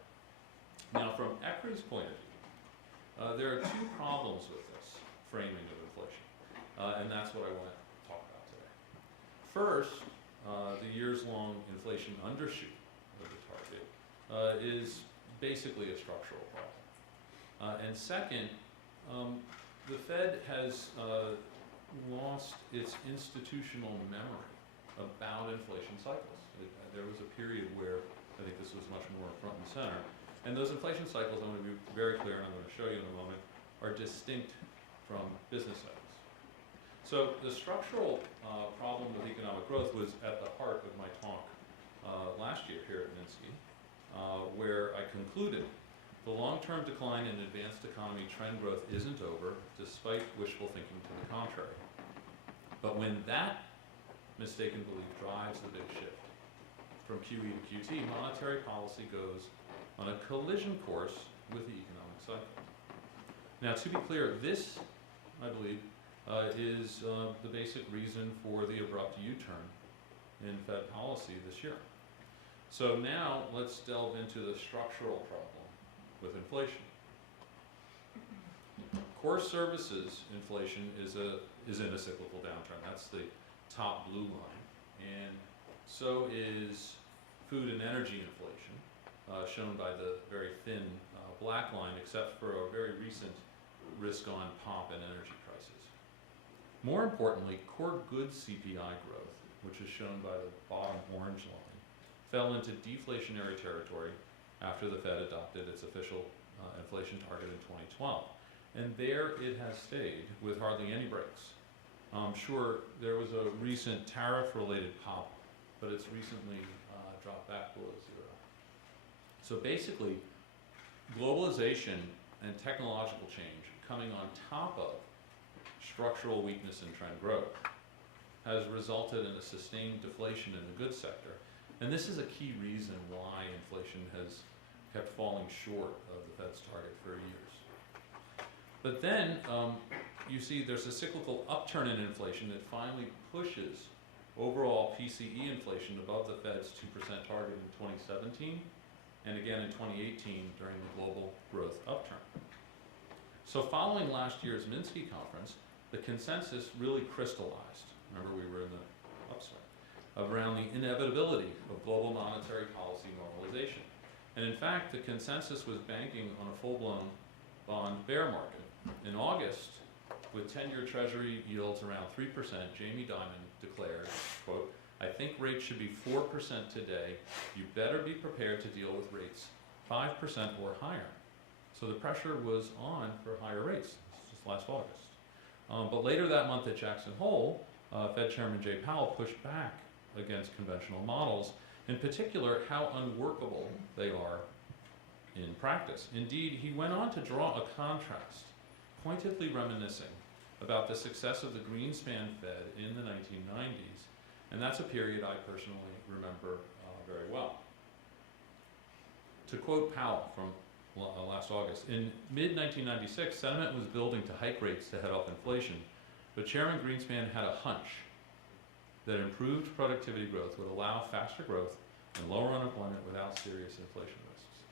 Now, from ECRI's point of view, there are two problems with this framing of inflation, and that's what I want to talk about today. First, the years-long inflation undershoot of the target is basically a structural problem. And second, the Fed has lost its institutional memory about inflation cycles. There was a period where I think this was much more front and center. And those inflation cycles, I'm going to be very clear, and I'm going to show you in a moment, are distinct from business cycles. So the structural problem with economic growth was at the heart of my talk last year here at Minsky, where I concluded the long-term decline in advanced economy trend growth isn't over, despite wishful thinking to the contrary. But when that mistaken belief drives the big shift from QE to QT, monetary policy goes on a collision course with the economic cycle. Now, to be clear, this, I believe, is the basic reason for the abrupt U-turn in Fed policy this year. So now, let's delve into the structural problem with inflation. Core services inflation is in a cyclical downturn. That's the top blue line. And so is food and energy inflation, shown by the very thin black line, except for a very recent risk on pop and energy prices. More importantly, core goods CPI growth, which is shown by the bottom orange line, fell into deflationary territory after the Fed adopted its official inflation target in 2012. And there it has stayed with hardly any breaks. Sure, there was a recent tariff-related pop, but it's recently dropped back below zero. So basically, globalization and technological change coming on top of structural weakness in trend growth has resulted in a sustained deflation in the goods sector. And this is a key reason why inflation has kept falling short of the Fed's target for years. But then you see there's a cyclical upturn in inflation that finally pushes overall PCE inflation above the Fed's 2% target in 2017 and again in 2018 during the global growth upturn. So following last year's Minsky conference, the consensus really crystallized, remember we were in the upswing, around the inevitability of global monetary policy normalization. And in fact, the consensus was banking on a full-blown bond bear market. In August, with 10-year Treasury yields around 3%, Jamie Dimon declared, quote, "I think rates should be 4% today. You better be prepared to deal with rates 5% or higher." So the pressure was on for higher rates. This was last August. But later that month at Jackson Hole, Fed Chairman Jay Powell pushed back against conventional models in particular how unworkable they are in practice. Indeed, he went on to draw a contrast, pointedly reminiscing about the success of the Greenspan Fed in the 1990s, and that's a period I personally remember very well. To quote Powell from last August, in mid-1996, sentiment was building to hike rates to head off inflation, but Chairman Greenspan had a hunch that improved productivity growth would allow faster growth and lower unemployment without serious inflation risks.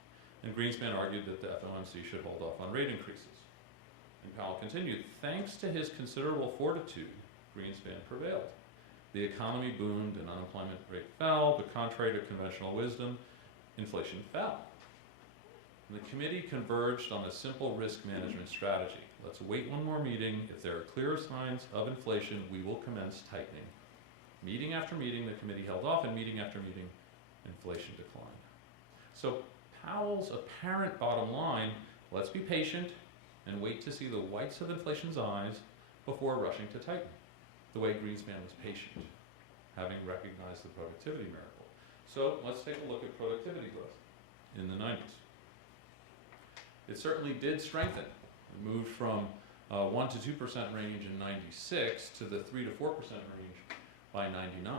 And Greenspan argued that the FOMC should hold off on rate increases. And Powell continued, thanks to his considerable fortitude, Greenspan prevailed. The economy boomed and unemployment rate fell, but contrary to conventional wisdom, inflation fell. And the committee converged on a simple risk management strategy. Let's wait one more meeting. If there are clear signs of inflation, we will commence tightening. Meeting after meeting, the committee held off, and meeting after meeting, inflation declined. So Powell's apparent bottom line, let's be patient and wait to see the whites of inflation's eyes before rushing to tighten, the way Greenspan was patient, having recognized the productivity miracle. So let's take a look at productivity growth in the 90s. It certainly did strengthen. It moved from 1 to 2% range in 96 to the 3 to 4% range by 99.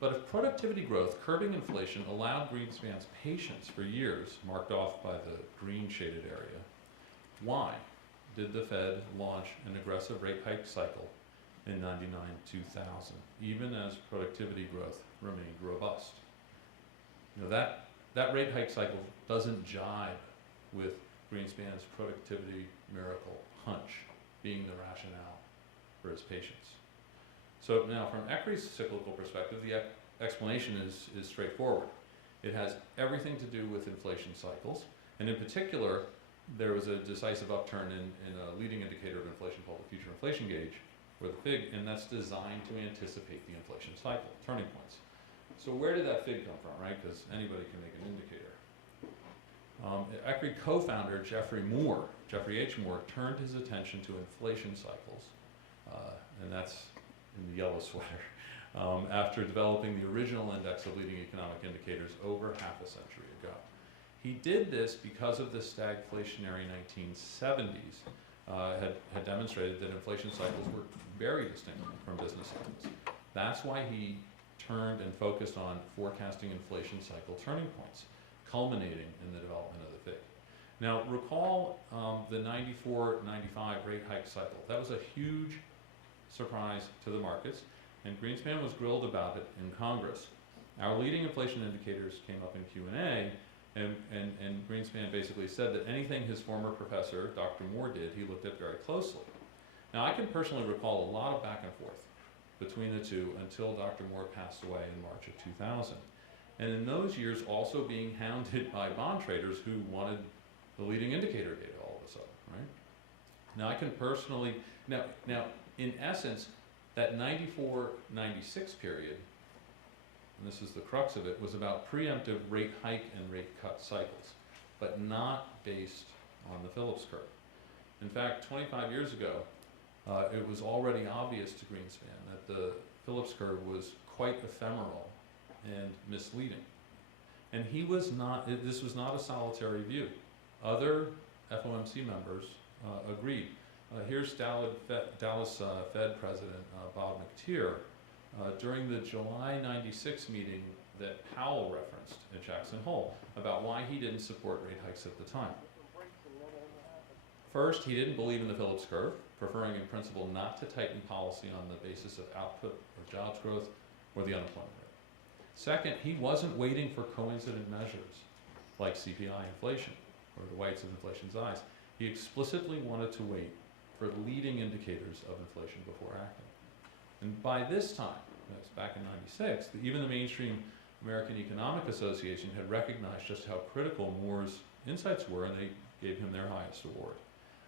But if productivity growth, curbing inflation, allowed Greenspan's patience for years, marked off by the green shaded area, why did the Fed launch an aggressive rate hike cycle in 99-2000, even as productivity growth remained robust? You know, that rate hike cycle doesn't jibe with Greenspan's productivity miracle hunch being the rationale for his patience. So now, from equity's cyclical perspective, the explanation is straightforward. It has everything to do with inflation cycles, and in particular, there was a decisive upturn in a leading indicator of inflation called the future inflation gauge, or the FIG, and that's designed to anticipate the inflation cycle, turning points. So where did that FIG come from, right? Because anybody can make an indicator. Equity co-founder Jeffrey H. Moore, turned his attention to inflation cycles, and that's in the yellow sweater, after developing the original index of leading economic indicators over half a century ago. He did this because of the stagflationary 1970s had demonstrated that inflation cycles were very distinct from business cycles. That's why he turned and focused on forecasting inflation cycle turning points, culminating in the development of the FIG. Now, recall the 94-95 rate hike cycle. That was a huge surprise to the markets, and Greenspan was grilled about it in Congress. Our leading inflation indicators came up in Q&A, and Greenspan basically said that anything his former professor, Dr. Moore, did, he looked at very closely. Now, I can personally recall a lot of back and forth between the two until Dr. Moore passed away in March of 2000. And in those years, also being hounded by bond traders who wanted the leading indicator data all of a sudden, right? Now, I can personally, now in essence, that 94-96 period, and this is the crux of it, was about preemptive rate hike and rate cut cycles, but not based on the Phillips curve. In fact, 25 years ago, it was already obvious to Greenspan that the Phillips curve was quite ephemeral and misleading. And he was not, this was not a solitary view. Other FOMC members agreed. Here's Dallas Fed President Bob McTeer during the July 96 meeting that Powell referenced at Jackson Hole about why he didn't support rate hikes at the time. First, he didn't believe in the Phillips curve, preferring in principle not to tighten policy on the basis of output or jobs growth or the unemployment rate. Second, he wasn't waiting for coincident measures like CPI inflation or the whites of inflation's eyes. He explicitly wanted to wait for leading indicators of inflation before acting. And by this time, that's back in 96, even the mainstream American Economic Association had recognized just how critical Moore's insights were, and they gave him their highest award.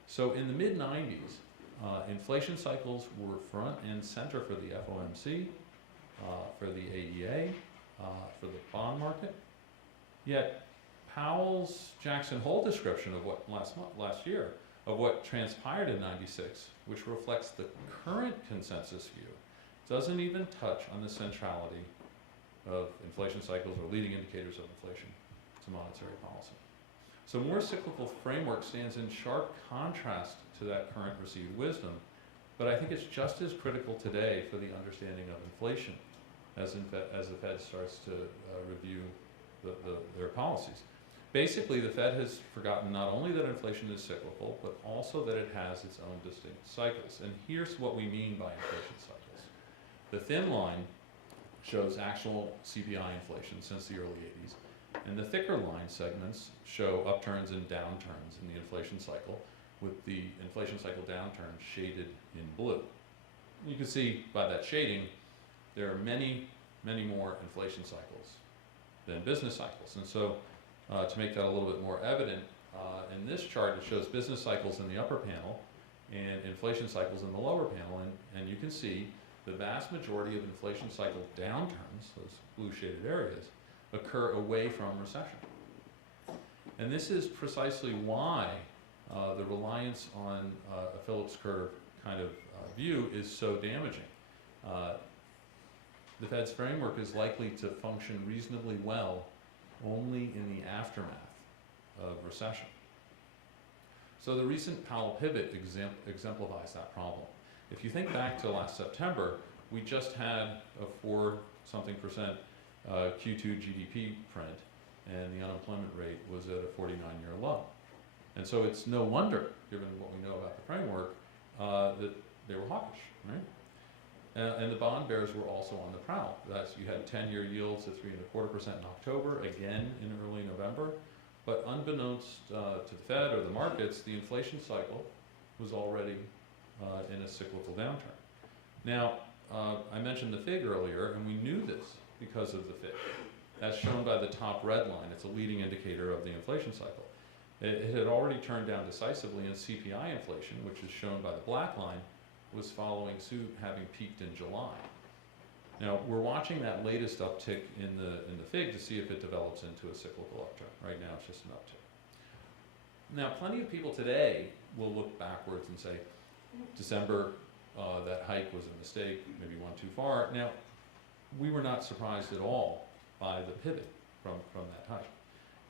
So in the mid-90s, inflation cycles were front and center for the FOMC, for the AEA, for the bond market. Yet Powell's Jackson Hole description of what last year, of what transpired in 96, which reflects the current consensus view, doesn't even touch on the centrality of inflation cycles or leading indicators of inflation to monetary policy. So more cyclical framework stands in sharp contrast to that current received wisdom, but I think it's just as critical today for the understanding of inflation as the Fed starts to review their policies. Basically, the Fed has forgotten not only that inflation is cyclical, but also that it has its own distinct cycles. And here's what we mean by inflation cycles. The thin line shows actual CPI inflation since the early 80s, and the thicker line segments show upturns and downturns in the inflation cycle, with the inflation cycle downturn shaded in blue. You can see by that shading, there are many, many more inflation cycles than business cycles. And so to make that a little bit more evident, in this chart it shows business cycles in the upper panel and inflation cycles in the lower panel, and you can see the vast majority of inflation cycle downturns, those blue shaded areas, occur away from recession. And this is precisely why the reliance on a Phillips curve kind of view is so damaging. The Fed's framework is likely to function reasonably well only in the aftermath of recession. So the recent Powell pivot exemplifies that problem. If you think back to last September, we just had a 4-something% Q2 GDP print, and the unemployment rate was at a 49-year low. And so it's no wonder, given what we know about the framework, that they were hawkish, right? And the bond bears were also on the prowl. That's, you had 10-year yields at 3.25% in October, again in early November. But unbeknownst to the Fed or the markets, the inflation cycle was already in a cyclical downturn. Now, I mentioned the FIG earlier, and we knew this because of the FIG. That's shown by the top red line. It's a leading indicator of the inflation cycle. It had already turned down decisively, and CPI inflation, which is shown by the black line, was following suit, having peaked in July. Now, we're watching that latest uptick in the FIG to see if it develops into a cyclical upturn. Right now, it's just an uptick. Now, plenty of people today will look backwards and say, December, that hike was a mistake, maybe one too far. Now, we were not surprised at all by the pivot from that hike.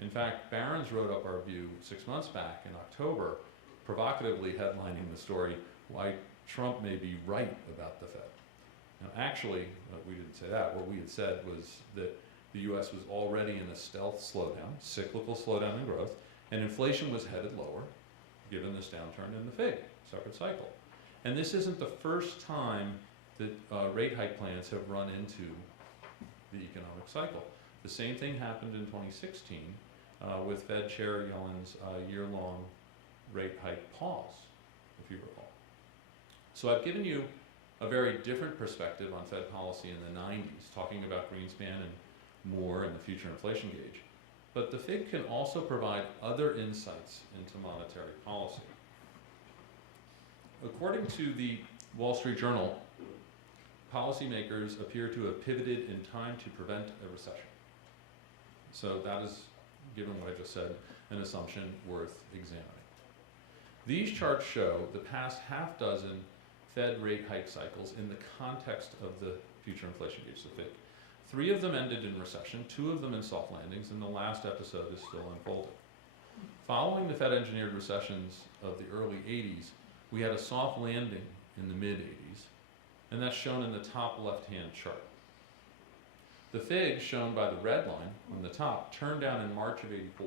In fact, Barron's wrote up our view 6 months back in October, provocatively headlining the story, "Why Trump may be right about the Fed." Now, actually, we didn't say that. What we had said was that the U.S. was already in a stealth slowdown, cyclical slowdown in growth, and inflation was headed lower, given this downturn in the FIG, separate cycle. And this isn't the first time that rate hike plans have run into the economic cycle. The same thing happened in 2016 with Fed Chair Yellen's year-long rate hike pause, if you recall. So I've given you a very different perspective on Fed policy in the 90s, talking about Greenspan and Moore and the future inflation gauge. But the FIG can also provide other insights into monetary policy. According to the Wall Street Journal, policymakers appear to have pivoted in time to prevent a recession. So that is, given what I just said, an assumption worth examining. These charts show the past half dozen Fed rate hike cycles in the context of the future inflation gauge, the FIG. 3 of them ended in recession, 2 of them in soft landings, and the last episode is still unfolding. Following the Fed engineered recessions of the early 80s, we had a soft landing in the mid-80s, and that's shown in the top left-hand chart. The FIG, shown by the red line on the top, turned down in March of '84.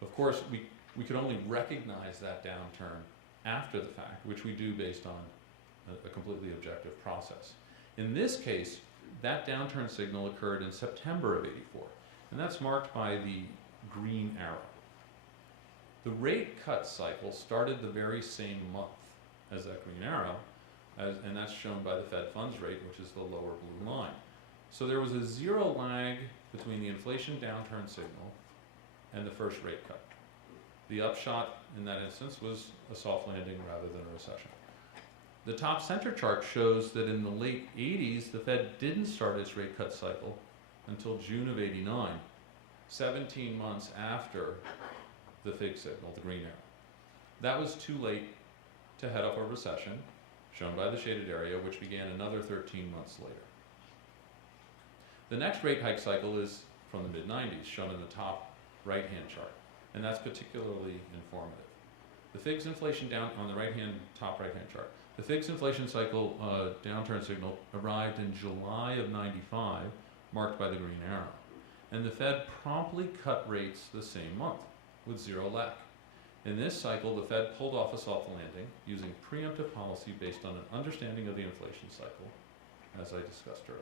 Of course, we could only recognize that downturn after the fact, which we do based on a completely objective process. In this case, that downturn signal occurred in September of '84, and that's marked by the green arrow. The rate cut cycle started the very same month as that green arrow, and that's shown by the Fed funds rate, which is the lower blue line. So there was a 0 lag between the inflation downturn signal and the first rate cut. The upshot in that instance was a soft landing rather than a recession. The top center chart shows that in the late 80s, the Fed didn't start its rate cut cycle until June of '89, 17 months after the FIG signal, the green arrow. That was too late to head off a recession, shown by the shaded area, which began another 13 months later. The next rate hike cycle is from the mid-90s, shown in the top right-hand chart, and that's particularly informative. The FIGS inflation on the top right-hand chart. The FIGS inflation cycle downturn signal arrived in July of 95, marked by the green arrow. And the Fed promptly cut rates the same month with zero lag. In this cycle, the Fed pulled off a soft landing using preemptive policy based on an understanding of the inflation cycle, as I discussed earlier.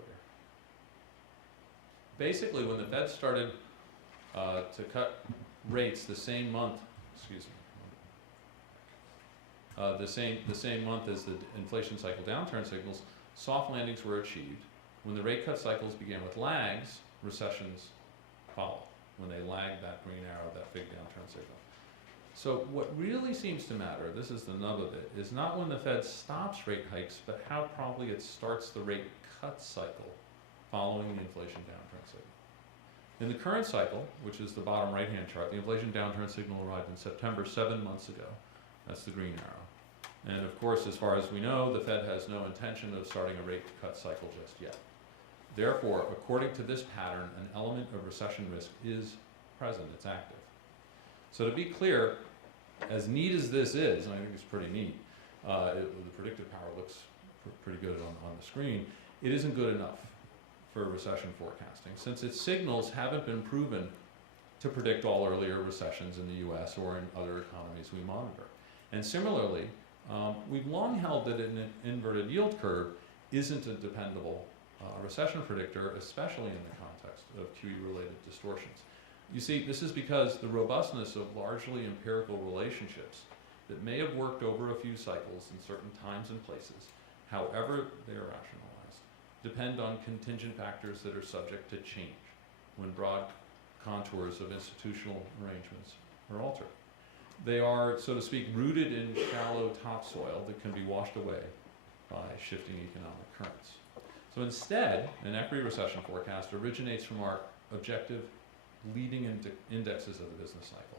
Basically, when the Fed started to cut rates the same month, the same month as the inflation cycle downturn signals, soft landings were achieved. When the rate cut cycles began with lags, recessions followed. When they lagged that green arrow, that big downturn signal. So what really seems to matter, this is the nub of it, is not when the Fed stops rate hikes, but how promptly it starts the rate cut cycle following the inflation downturn signal. In the current cycle, which is the bottom right-hand chart, the inflation downturn signal arrived in September 7 months ago. That's the green arrow. And of course, as far as we know, the Fed has no intention of starting a rate cut cycle just yet. Therefore, according to this pattern, an element of recession risk is present, it's active. So to be clear, as neat as this is, and I think it's pretty neat, the predictive power looks pretty good on the screen, it isn't good enough for recession forecasting, since its signals haven't been proven to predict all earlier recessions in the US or in other economies we monitor. And similarly, we've long held that an inverted yield curve isn't a dependable recession predictor, especially in the context of QE-related distortions. You see, this is because the robustness of largely empirical relationships that may have worked over a few cycles in certain times and places, however they are rationalized, depend on contingent factors that are subject to change when broad contours of institutional arrangements are altered. They are, so to speak, rooted in shallow topsoil that can be washed away by shifting economic currents. So instead, an equity recession forecast originates from our objective leading indexes of the business cycle.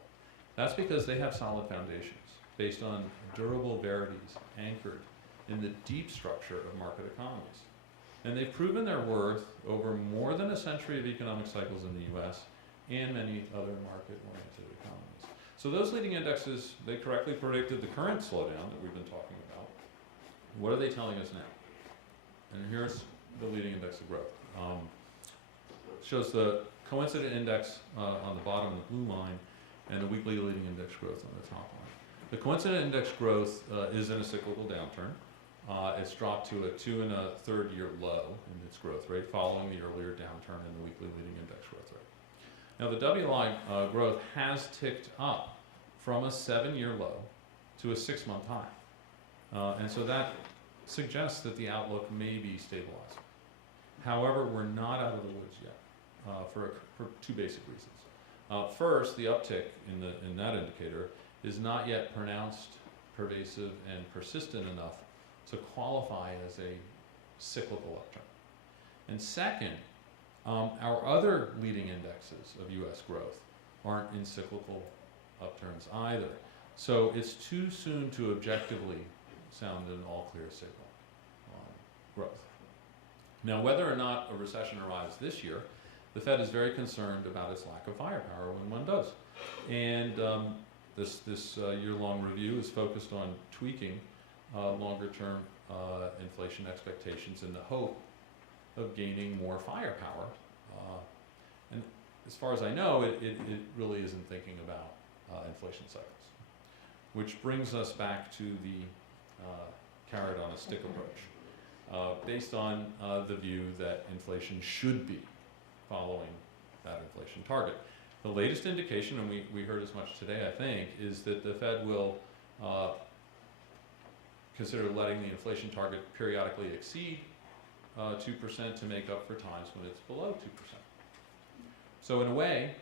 That's because they have solid foundations based on durable verities anchored in the deep structure of market economies. And they've proven their worth over more than a century of economic cycles in the US and many other market-oriented economies. So those leading indexes, they correctly predicted the current slowdown that we've been talking about. What are they telling us now? And here's the leading index of growth. Shows the coincident index on the bottom, the blue line, and the weekly leading index growth on the top line. The coincident index growth is in a cyclical downturn. It's dropped to a 2 1/3 year low in its growth rate following the earlier downturn in the weekly leading index growth rate. Now the WLI growth has ticked up from a 7-year low to a 6-month high. And so that suggests that the outlook may be stabilizing. However, we're not out of the woods yet for two basic reasons. First, the uptick in that indicator is not yet pronounced, pervasive, and persistent enough to qualify as a cyclical upturn. And second, our other leading indexes of US growth aren't in cyclical upturns either. So it's too soon to objectively sound an all-clear signal on growth. Now, whether or not a recession arrives this year, the Fed is very concerned about its lack of firepower when one does. And this year-long review is focused on tweaking longer-term inflation expectations in the hope of gaining more firepower. And as far as I know, it really isn't thinking about inflation cycles. Which brings us back to the carrot on a stick approach, based on the view that inflation should be following that inflation target. The latest indication, and we heard as much today, I think, is that the Fed will consider letting the inflation target periodically exceed 2% to make up for times when it's below 2%. So in a way,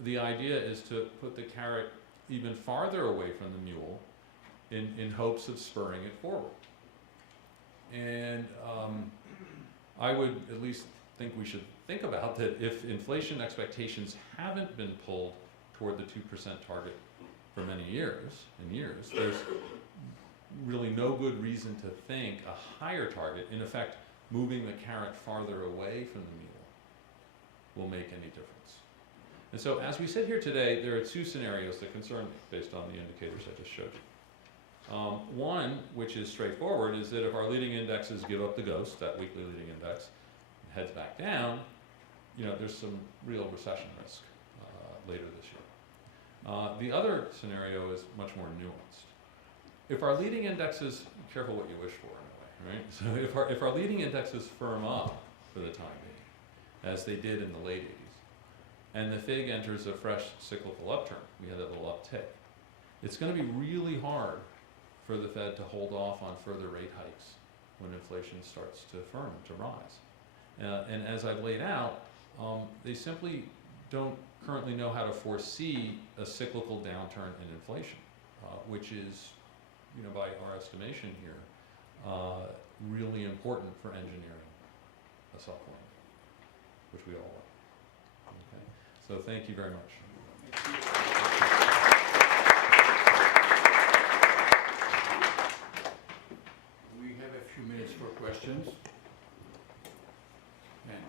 the idea is to put the carrot even farther away from the mule in hopes of spurring it forward. And I would at least think we should think about that if inflation expectations haven't been pulled toward the 2% target for many years, there's really no good reason to think a higher target, in effect, moving the carrot farther away from the mule, will make any difference. And so as we sit here today, there are two scenarios that concern me based on the indicators I just showed you. One, which is straightforward, is that if our leading indexes give up the ghost, that weekly leading index, heads back down, there's some real recession risk later this year. The other scenario is much more nuanced. If our leading indexes, be careful what you wish for in a way, right? So if our leading indexes firm up for the time being, as they did in the late 80s, and the FIG enters a fresh cyclical upturn, we had that little uptick, it's going to be really hard for the Fed to hold off on further rate hikes when inflation starts to firm, to rise. And as I've laid out, they simply don't currently know how to foresee a cyclical downturn in inflation, which is, by our estimation here, really important for engineering a soft landing, which we all want. Okay. So thank you very much. We have a few minutes for questions. Man.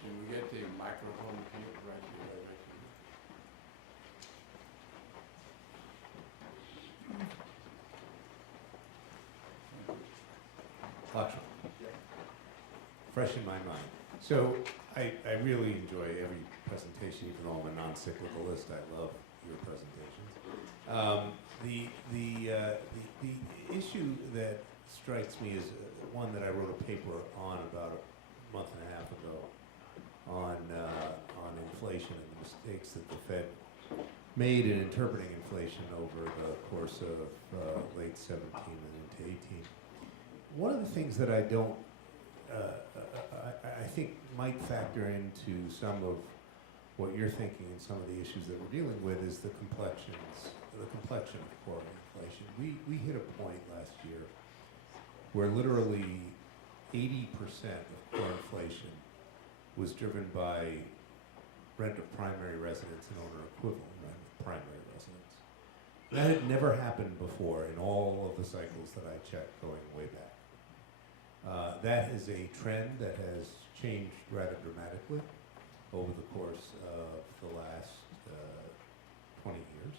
Can we get the microphone here, right here, right here? Lakshman. Fresh in my mind. So I really enjoy every presentation, even though I'm a non-cyclicalist. I love your presentations. The issue that strikes me is one that I wrote a paper on about a month and a half ago on inflation and the mistakes that the Fed made in interpreting inflation over the course of late 17 and into 18. One of the things that I don't, I think might factor into some of what you're thinking and some of the issues that we're dealing with is the complexion of core inflation. We hit a point last year where literally 80% of core inflation was driven by rent of primary residence and owner equivalent rent of primary residence. That had never happened before in all of the cycles that I checked going way back. That is a trend that has changed rather dramatically over the course of the last 20 years.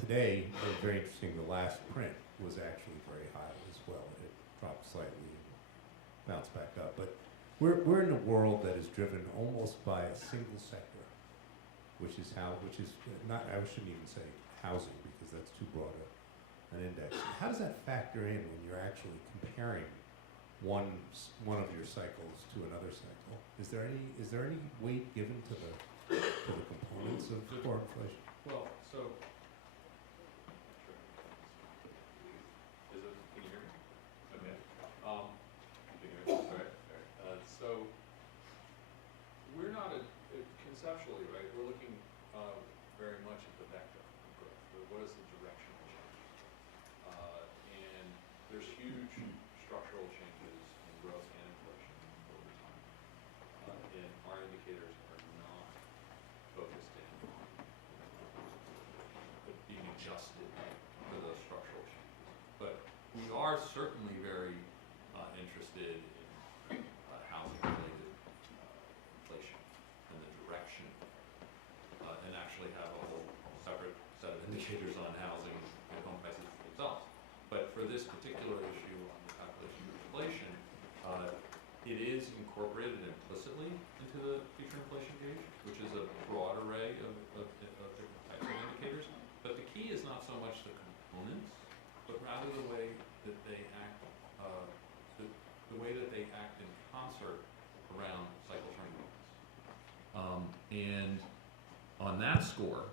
Today, it was very interesting, the last print was actually very high as well. It dropped slightly and bounced back up. But we're in a world that is driven almost by a single sector, which is not, I shouldn't even say housing because that's too broad an index. How does that factor in when you're actually comparing one of your cycles to another cycle? Is there any weight given to the components of core inflation? Well, so can you hear me? Okay. Can you hear me? All right. So we're not conceptually, right? We're looking very much at the vector of growth. What is the direction of change? And there's huge structural changes in growth and inflation over time. And our indicators are not focused in on being adjusted for those structural changes. But we are certainly very interested in housing-related inflation and the direction, and actually have a whole separate set of indicators on housing and home prices themselves. But for this particular issue on the calculation of inflation, it is incorporated implicitly into the future inflation gauge, which is a broad array of different types of indicators. But the key is not so much the components, but rather the way that they act, the way that they act in concert around cycle turning points. And on that score,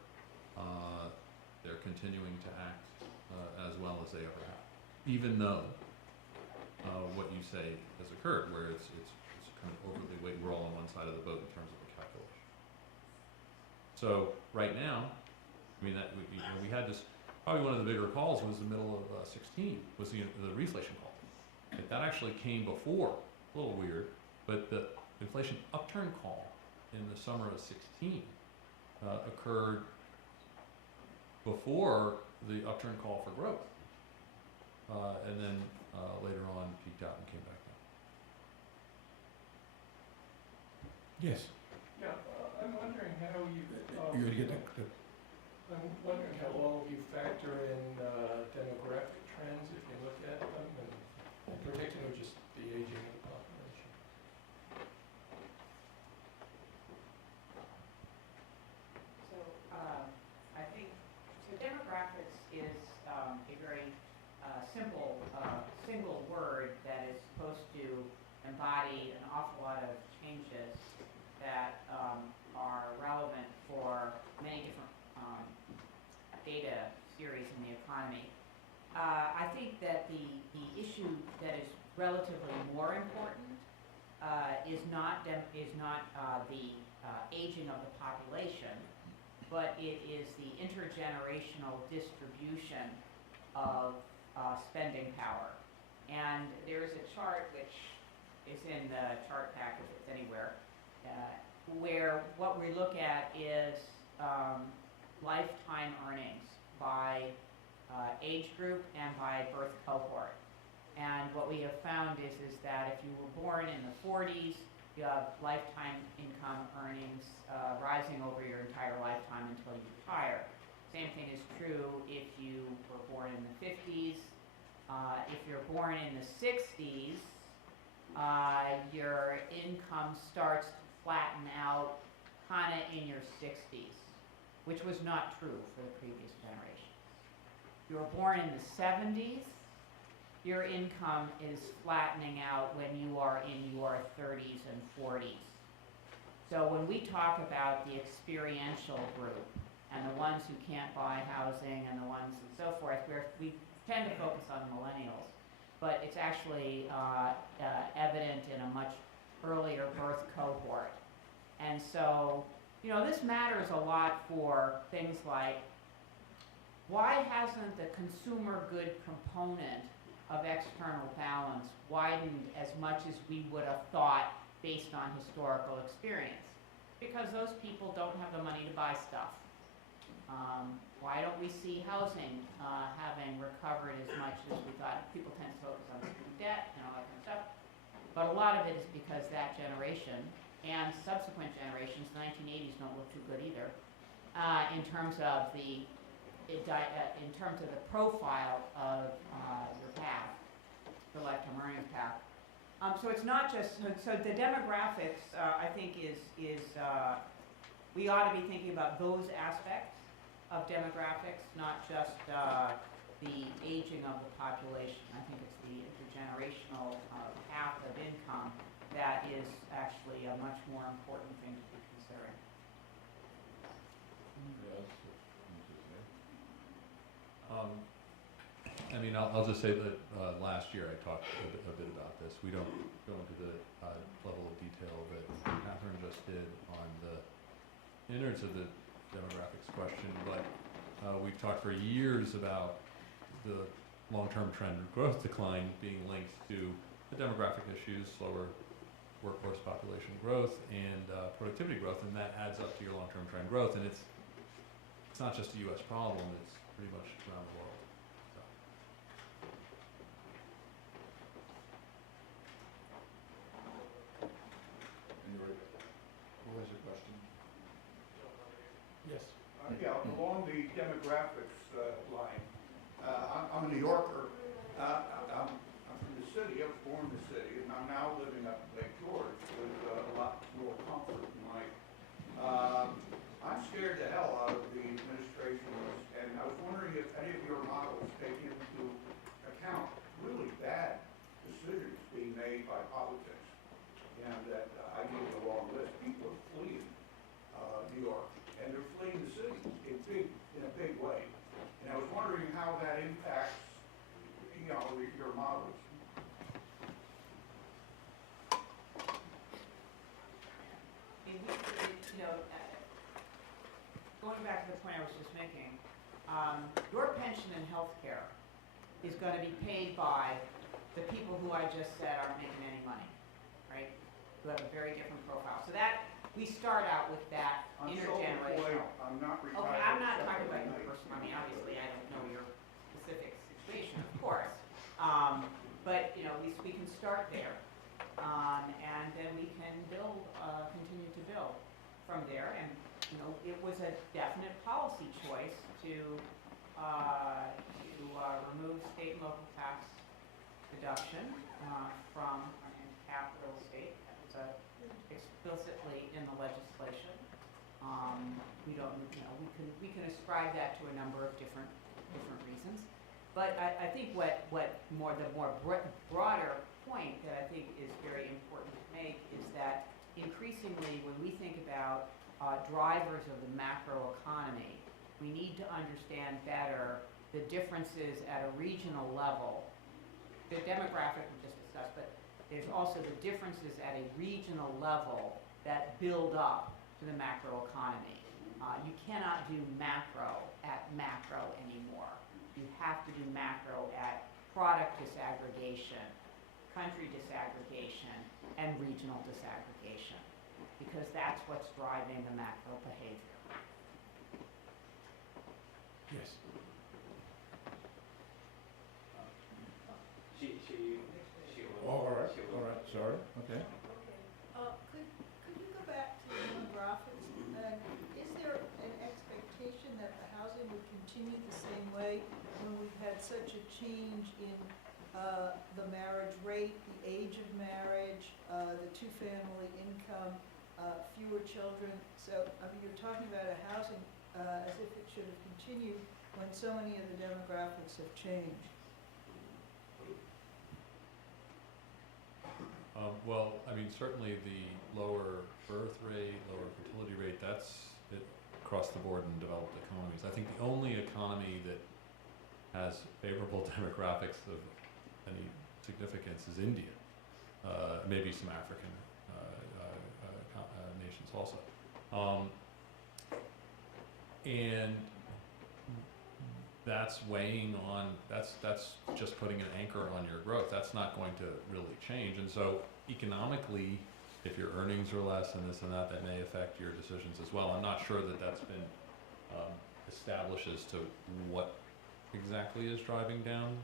they're continuing to act as well as they ever have, even though what you say has occurred, where it's kind of overly weight. We're all on one side of the boat in terms of the calculation. So right now, I mean, that we had this. Probably one of the bigger calls was the middle of 16 was the reflation call. That actually came before, a little weird, but the inflation upturn call in the summer of 16 occurred before the upturn call for growth. and then later on peaked out and came back down. Yes. Yeah, I'm wondering how you, You get the I'm wondering how all of you factor in demographic trends if you look at them, and in particular just the aging of the population. So, I think, so demographics is a very simple, single word that is supposed to embody an awful lot of changes that are relevant for many different data series in the economy. I think that the issue that is relatively more important is not the aging of the population, but it is the intergenerational distribution of spending power. And there is a chart which is in the chart pack if it's anywhere, where what we look at is lifetime earnings by age group and by birth cohort. And what we have found is that if you were born in the 40s, you have lifetime income earnings rising over your entire lifetime until you retire. Same thing is true if you were born in the 50s. If you're born in the 60s, your income starts to flatten out kind of in your 60s, which was not true for the previous generation. If you were born in the 70s, your income is flattening out when you are in your 30s and 40s. So when we talk about the experiential group and the ones who can't buy housing and the ones and so forth, we tend to focus on millennials, but it's actually evident in a much earlier birth cohort. And so, this matters a lot for things like, why hasn't the consumer good component of external balance widened as much as we would have thought based on historical experience? Because those people don't have the money to buy stuff. Why don't we see housing having recovered as much as we thought? People tend to focus on student debt and all that kind of stuff. But a lot of it is because that generation and subsequent generations, the 1980s don't look too good either, in terms of the profile of your path, the lifetime earnings path. So it's not just, so the demographics, I think is we ought to be thinking about those aspects of demographics, not just the aging of the population. I think it's the intergenerational path of income that is actually a much more important thing to be considering. I'll just say that last year I talked a bit about this. We don't go into the level of detail that Catherine just did on the innards of the demographics question, but we've talked for years about the long-term trend of growth decline being linked to the demographic issues, slower workforce population growth and productivity growth, and that adds up to your long-term trend growth. And it's not just a U.S. problem; it's pretty much around the world. Anyway, who has a question? Yes. Yeah, along the demographics line, I'm a New Yorker. I'm from the city. I was born in the city, and I'm now living up in Lake George with a lot more comfort in life. I'm scared the hell out of the administration, and I was wondering if any of your models take into account really bad decisions being made by politics, and that I gave a long list. People are fleeing New York, and they're fleeing the city in a big way. And I was wondering how that impacts, your models. Going back to the point I was just making, your pension and health care is going to be paid by the people who I just said aren't making any money, right? Who have a very different profile. So that, we start out with that I'm intergenerational. I'm not retired. Okay, I'm not talking about your personal, obviously I don't know your specific situation, of course. from there, and, it was a definite policy choice to remove state and local tax deduction from capital estate. That was explicitly in the legislation. We don't, we can ascribe that to a number of different reasons. But I think the more broader point that I think is very important to make is that increasingly when we think about drivers of the macroeconomy, we need to understand better the differences at a regional level. The demographic we just discussed, but there's also the differences at a regional level that build up to the macroeconomy. You cannot do macro at macro anymore. You have to do macro at product disaggregation, country disaggregation, and regional disaggregation, because that's what's driving the macro behavior. Yes. All right, sorry, okay. Could you go back to demographics? Is there an expectation that the housing would continue the same way when we've had such a change in the marriage rate, the age of marriage, the two-family income, fewer children? So, you're talking about a housing as if it should have continued when so many of the demographics have changed. Well, certainly the lower birth rate, lower fertility rate, that's it across the board in developed economies. I think the only economy that has favorable demographics of any significance is India. Maybe some African nations also. And that's weighing on, that's just putting an anchor on your growth. That's not going to really change. And so economically, if your earnings are less and this and that may affect your decisions as well. I'm not sure that that's been established as to what exactly is driving down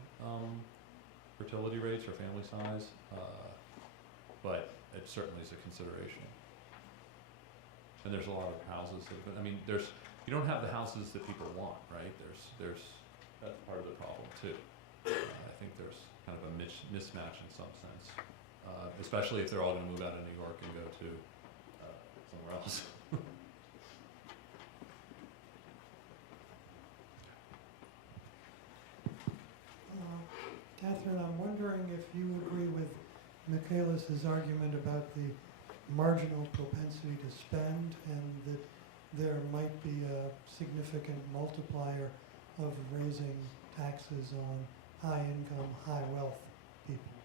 fertility rates or family size, but it certainly is a consideration. And there's a lot of houses that, you don't have the houses that people want, right? There's that's part of the problem too. I think there's kind of a mismatch in some sense, especially if they're all going to move out of New York and go to somewhere else. Catherine, I'm wondering if you agree with Michalis' argument about the marginal propensity to spend, and that there might be a significant multiplier of raising taxes on high income, high wealth people.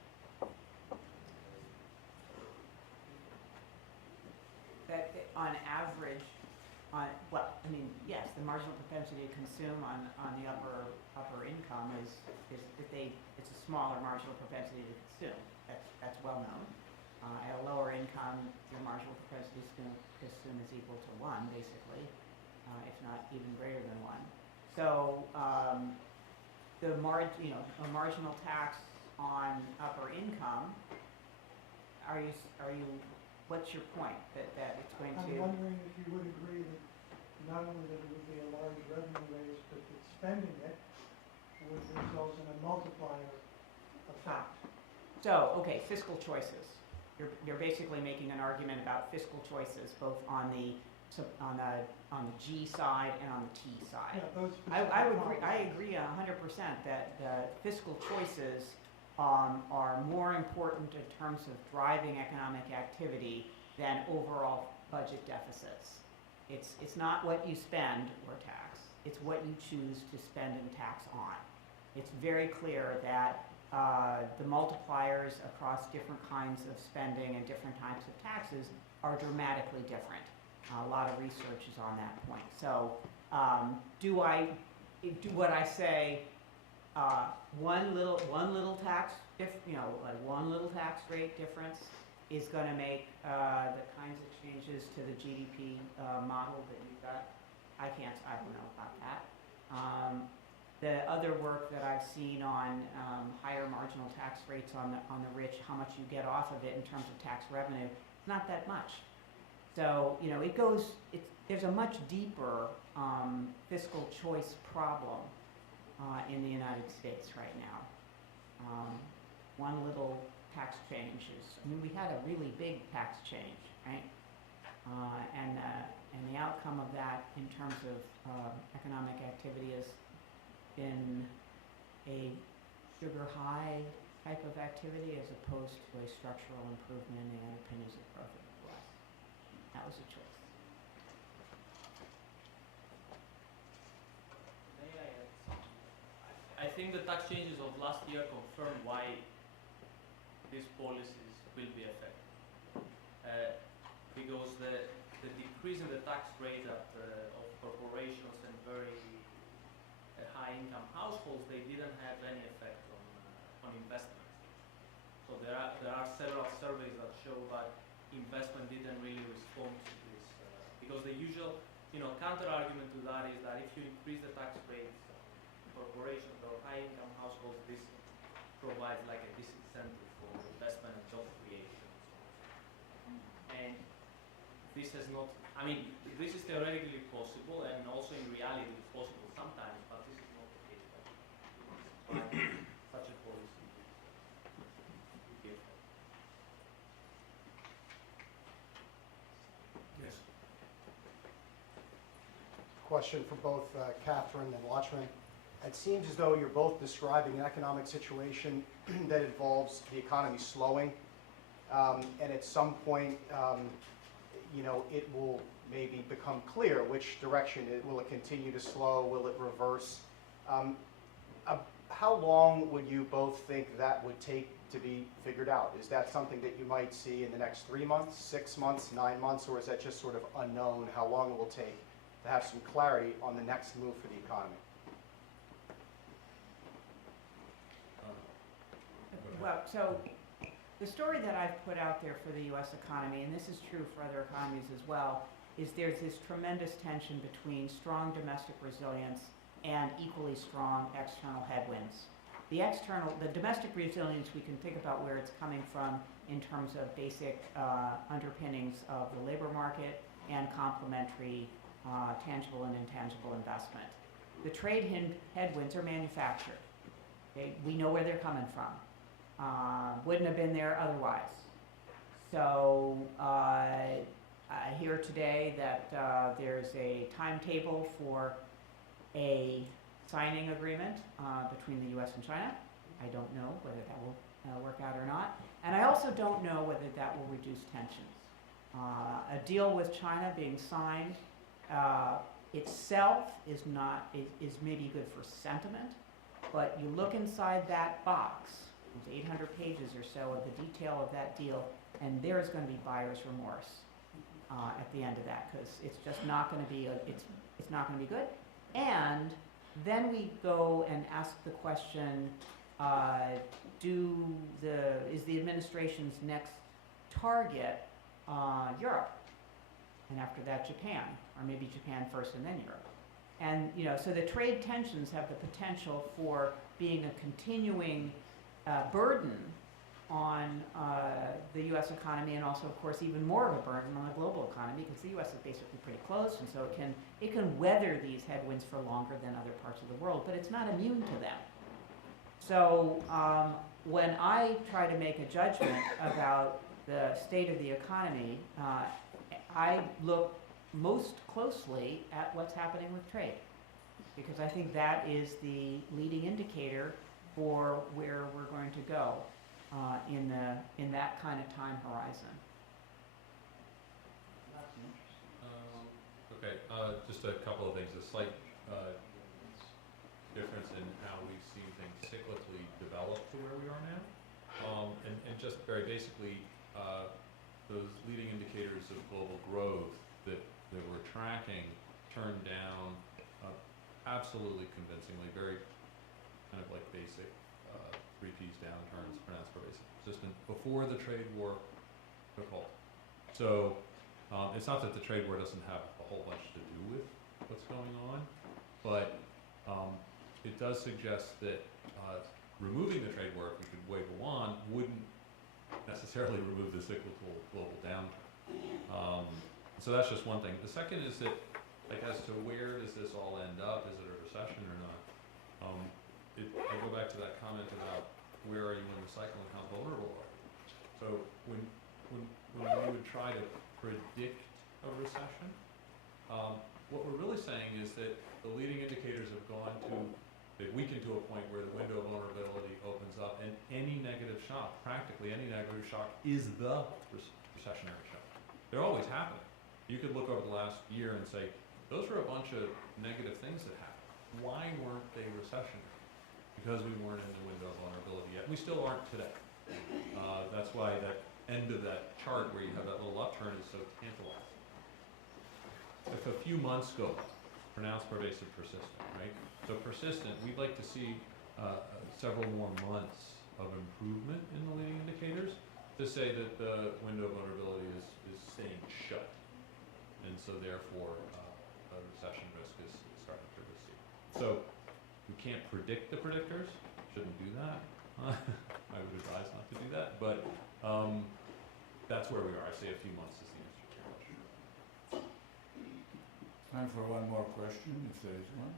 That on average, yes, the marginal propensity to consume on the upper income is that it's a smaller marginal propensity to consume. That's well known. At a lower income, your marginal propensity to consume is equal to 1, basically, if not even greater than 1. So a marginal tax on upper income. What's your point that it's going to? I'm wondering if you would agree that not only that it would be a large revenue raise, but that spending it would result in a multiplier effect. So, okay, fiscal choices. You're basically making an argument about fiscal choices, both on the G side and on the T side. Yeah, those I agree 100% that the fiscal choices are more important in terms of driving economic activity than overall budget deficits. It's not what you spend or tax, it's what you choose to spend and tax on. It's very clear that the multipliers across different kinds of spending and different types of taxes are dramatically different. A lot of research is on that point. So do what I say, one little tax, one little tax rate difference is going to make the kinds of changes to the GDP model that you've got. I don't know about that. The other work that I've seen on higher marginal tax rates on the rich, how much you get off of it in terms of tax revenue, it's not that much. So, you know, there's a much deeper fiscal choice problem in the United States right now. One little tax change we had a really big tax change, right? And the outcome of that in terms of economic activity has been a sugar high type of activity as opposed to a structural improvement in the underpinnings of growth in the U.S. That was a choice. May I add something? I think the tax changes of last year confirm why these policies will be effective. Because the decrease in the tax rate of corporations and very high income households, they didn't have any effect on investment. So there are several surveys that show that investment didn't really respond to this. Because the usual, counter argument to that is that if you increase the tax rates for corporations or high income households, this provides like a disincentive for investment and job creation. And this has not, this is theoretically possible, and also in reality it's possible sometimes, but this is not the case. Such a policy would be effective. Yes. Question for both Catherine and Lakshman. It seems as though you're both describing an economic situation that involves the economy slowing, and at some point, it will maybe become clear which direction. Will it continue to slow? Will it reverse? How long would you both think that would take to be figured out? Is that something that you might see in the next 3 months, 6 months, 9 months, or is that just sort of unknown how long it will take to have some clarity on the next move for the economy? Well, so the story that I've put out there for the U.S. economy, and this is true for other economies as well, is there's this tremendous tension between strong domestic resilience and equally strong external headwinds. The domestic resilience, we can think about where it's coming from in terms of basic underpinnings of the labor market and complementary tangible and intangible investment. The trade headwinds are manufactured. Okay? We know where they're coming from. Wouldn't have been there otherwise. So I hear today that there's a timetable for a signing agreement between the U.S. and China. I don't know whether that will work out or not. And I also don't know whether that will reduce tensions. A deal with China being signed itself is maybe good for sentiment, but you look inside that box, there's 800 pages or so of the detail of that deal, and there is going to be buyer's remorse at the end of that, because it's just not going to be it's not going to be good. And then we go and ask the question: is the administration's next target Europe, and after that Japan, or maybe Japan first and then Europe? And so the trade tensions have the potential for being a continuing burden on the U.S. economy, and also, of course, even more of a burden on the global economy, because the U.S. is basically pretty closed, and so it can weather these headwinds for longer than other parts of the world, but it's not immune to them. So when I try to make a judgment about the state of the economy, I look most closely at what's happening with trade, because I think that is the leading indicator for where we're going to go in that kind of time horizon. Okay, just a couple of things. A slight difference in how we've seen things cyclically develop to where we are now. And just very basically, those leading indicators of global growth that we're tracking turned down absolutely convincingly, very kind of like basic 3Ps downturns, pronounced pervasive persistent, before the trade war took hold. So it's not that the trade war doesn't have a whole bunch to do with what's going on, but it does suggest that removing the trade war, if we could wave a wand, wouldn't necessarily remove the cyclical global downturn. So that's just one thing. The second is that, like, as to where does this all end up? Is it a recession or not? I go back to that comment about where are you in the cycle and how vulnerable are you? So when we would try to predict a recession, what we're really saying is that the leading indicators have they've weakened to a point where the window of vulnerability opens up, and any negative shock, practically any negative shock, is the recessionary shock. They're always happening. You could look over the last year and say, those were a bunch of negative things that happened. Why weren't they recessionary? Because we weren't in the window of vulnerability yet. We still aren't today. That's why that end of that chart where you have that little upturn is so tantalizing. If a few months go, pronounced, pervasive, persistent, right? So persistent, we'd like to see several more months of improvement in the leading indicators to say that the window of vulnerability is staying shut. And so therefore, a recession risk is starting to recede. So we can't predict the predictors, shouldn't do that. I would advise not to do that, but that's where we are. I say a few months is the answer to your question. Time for one more question, if there is one.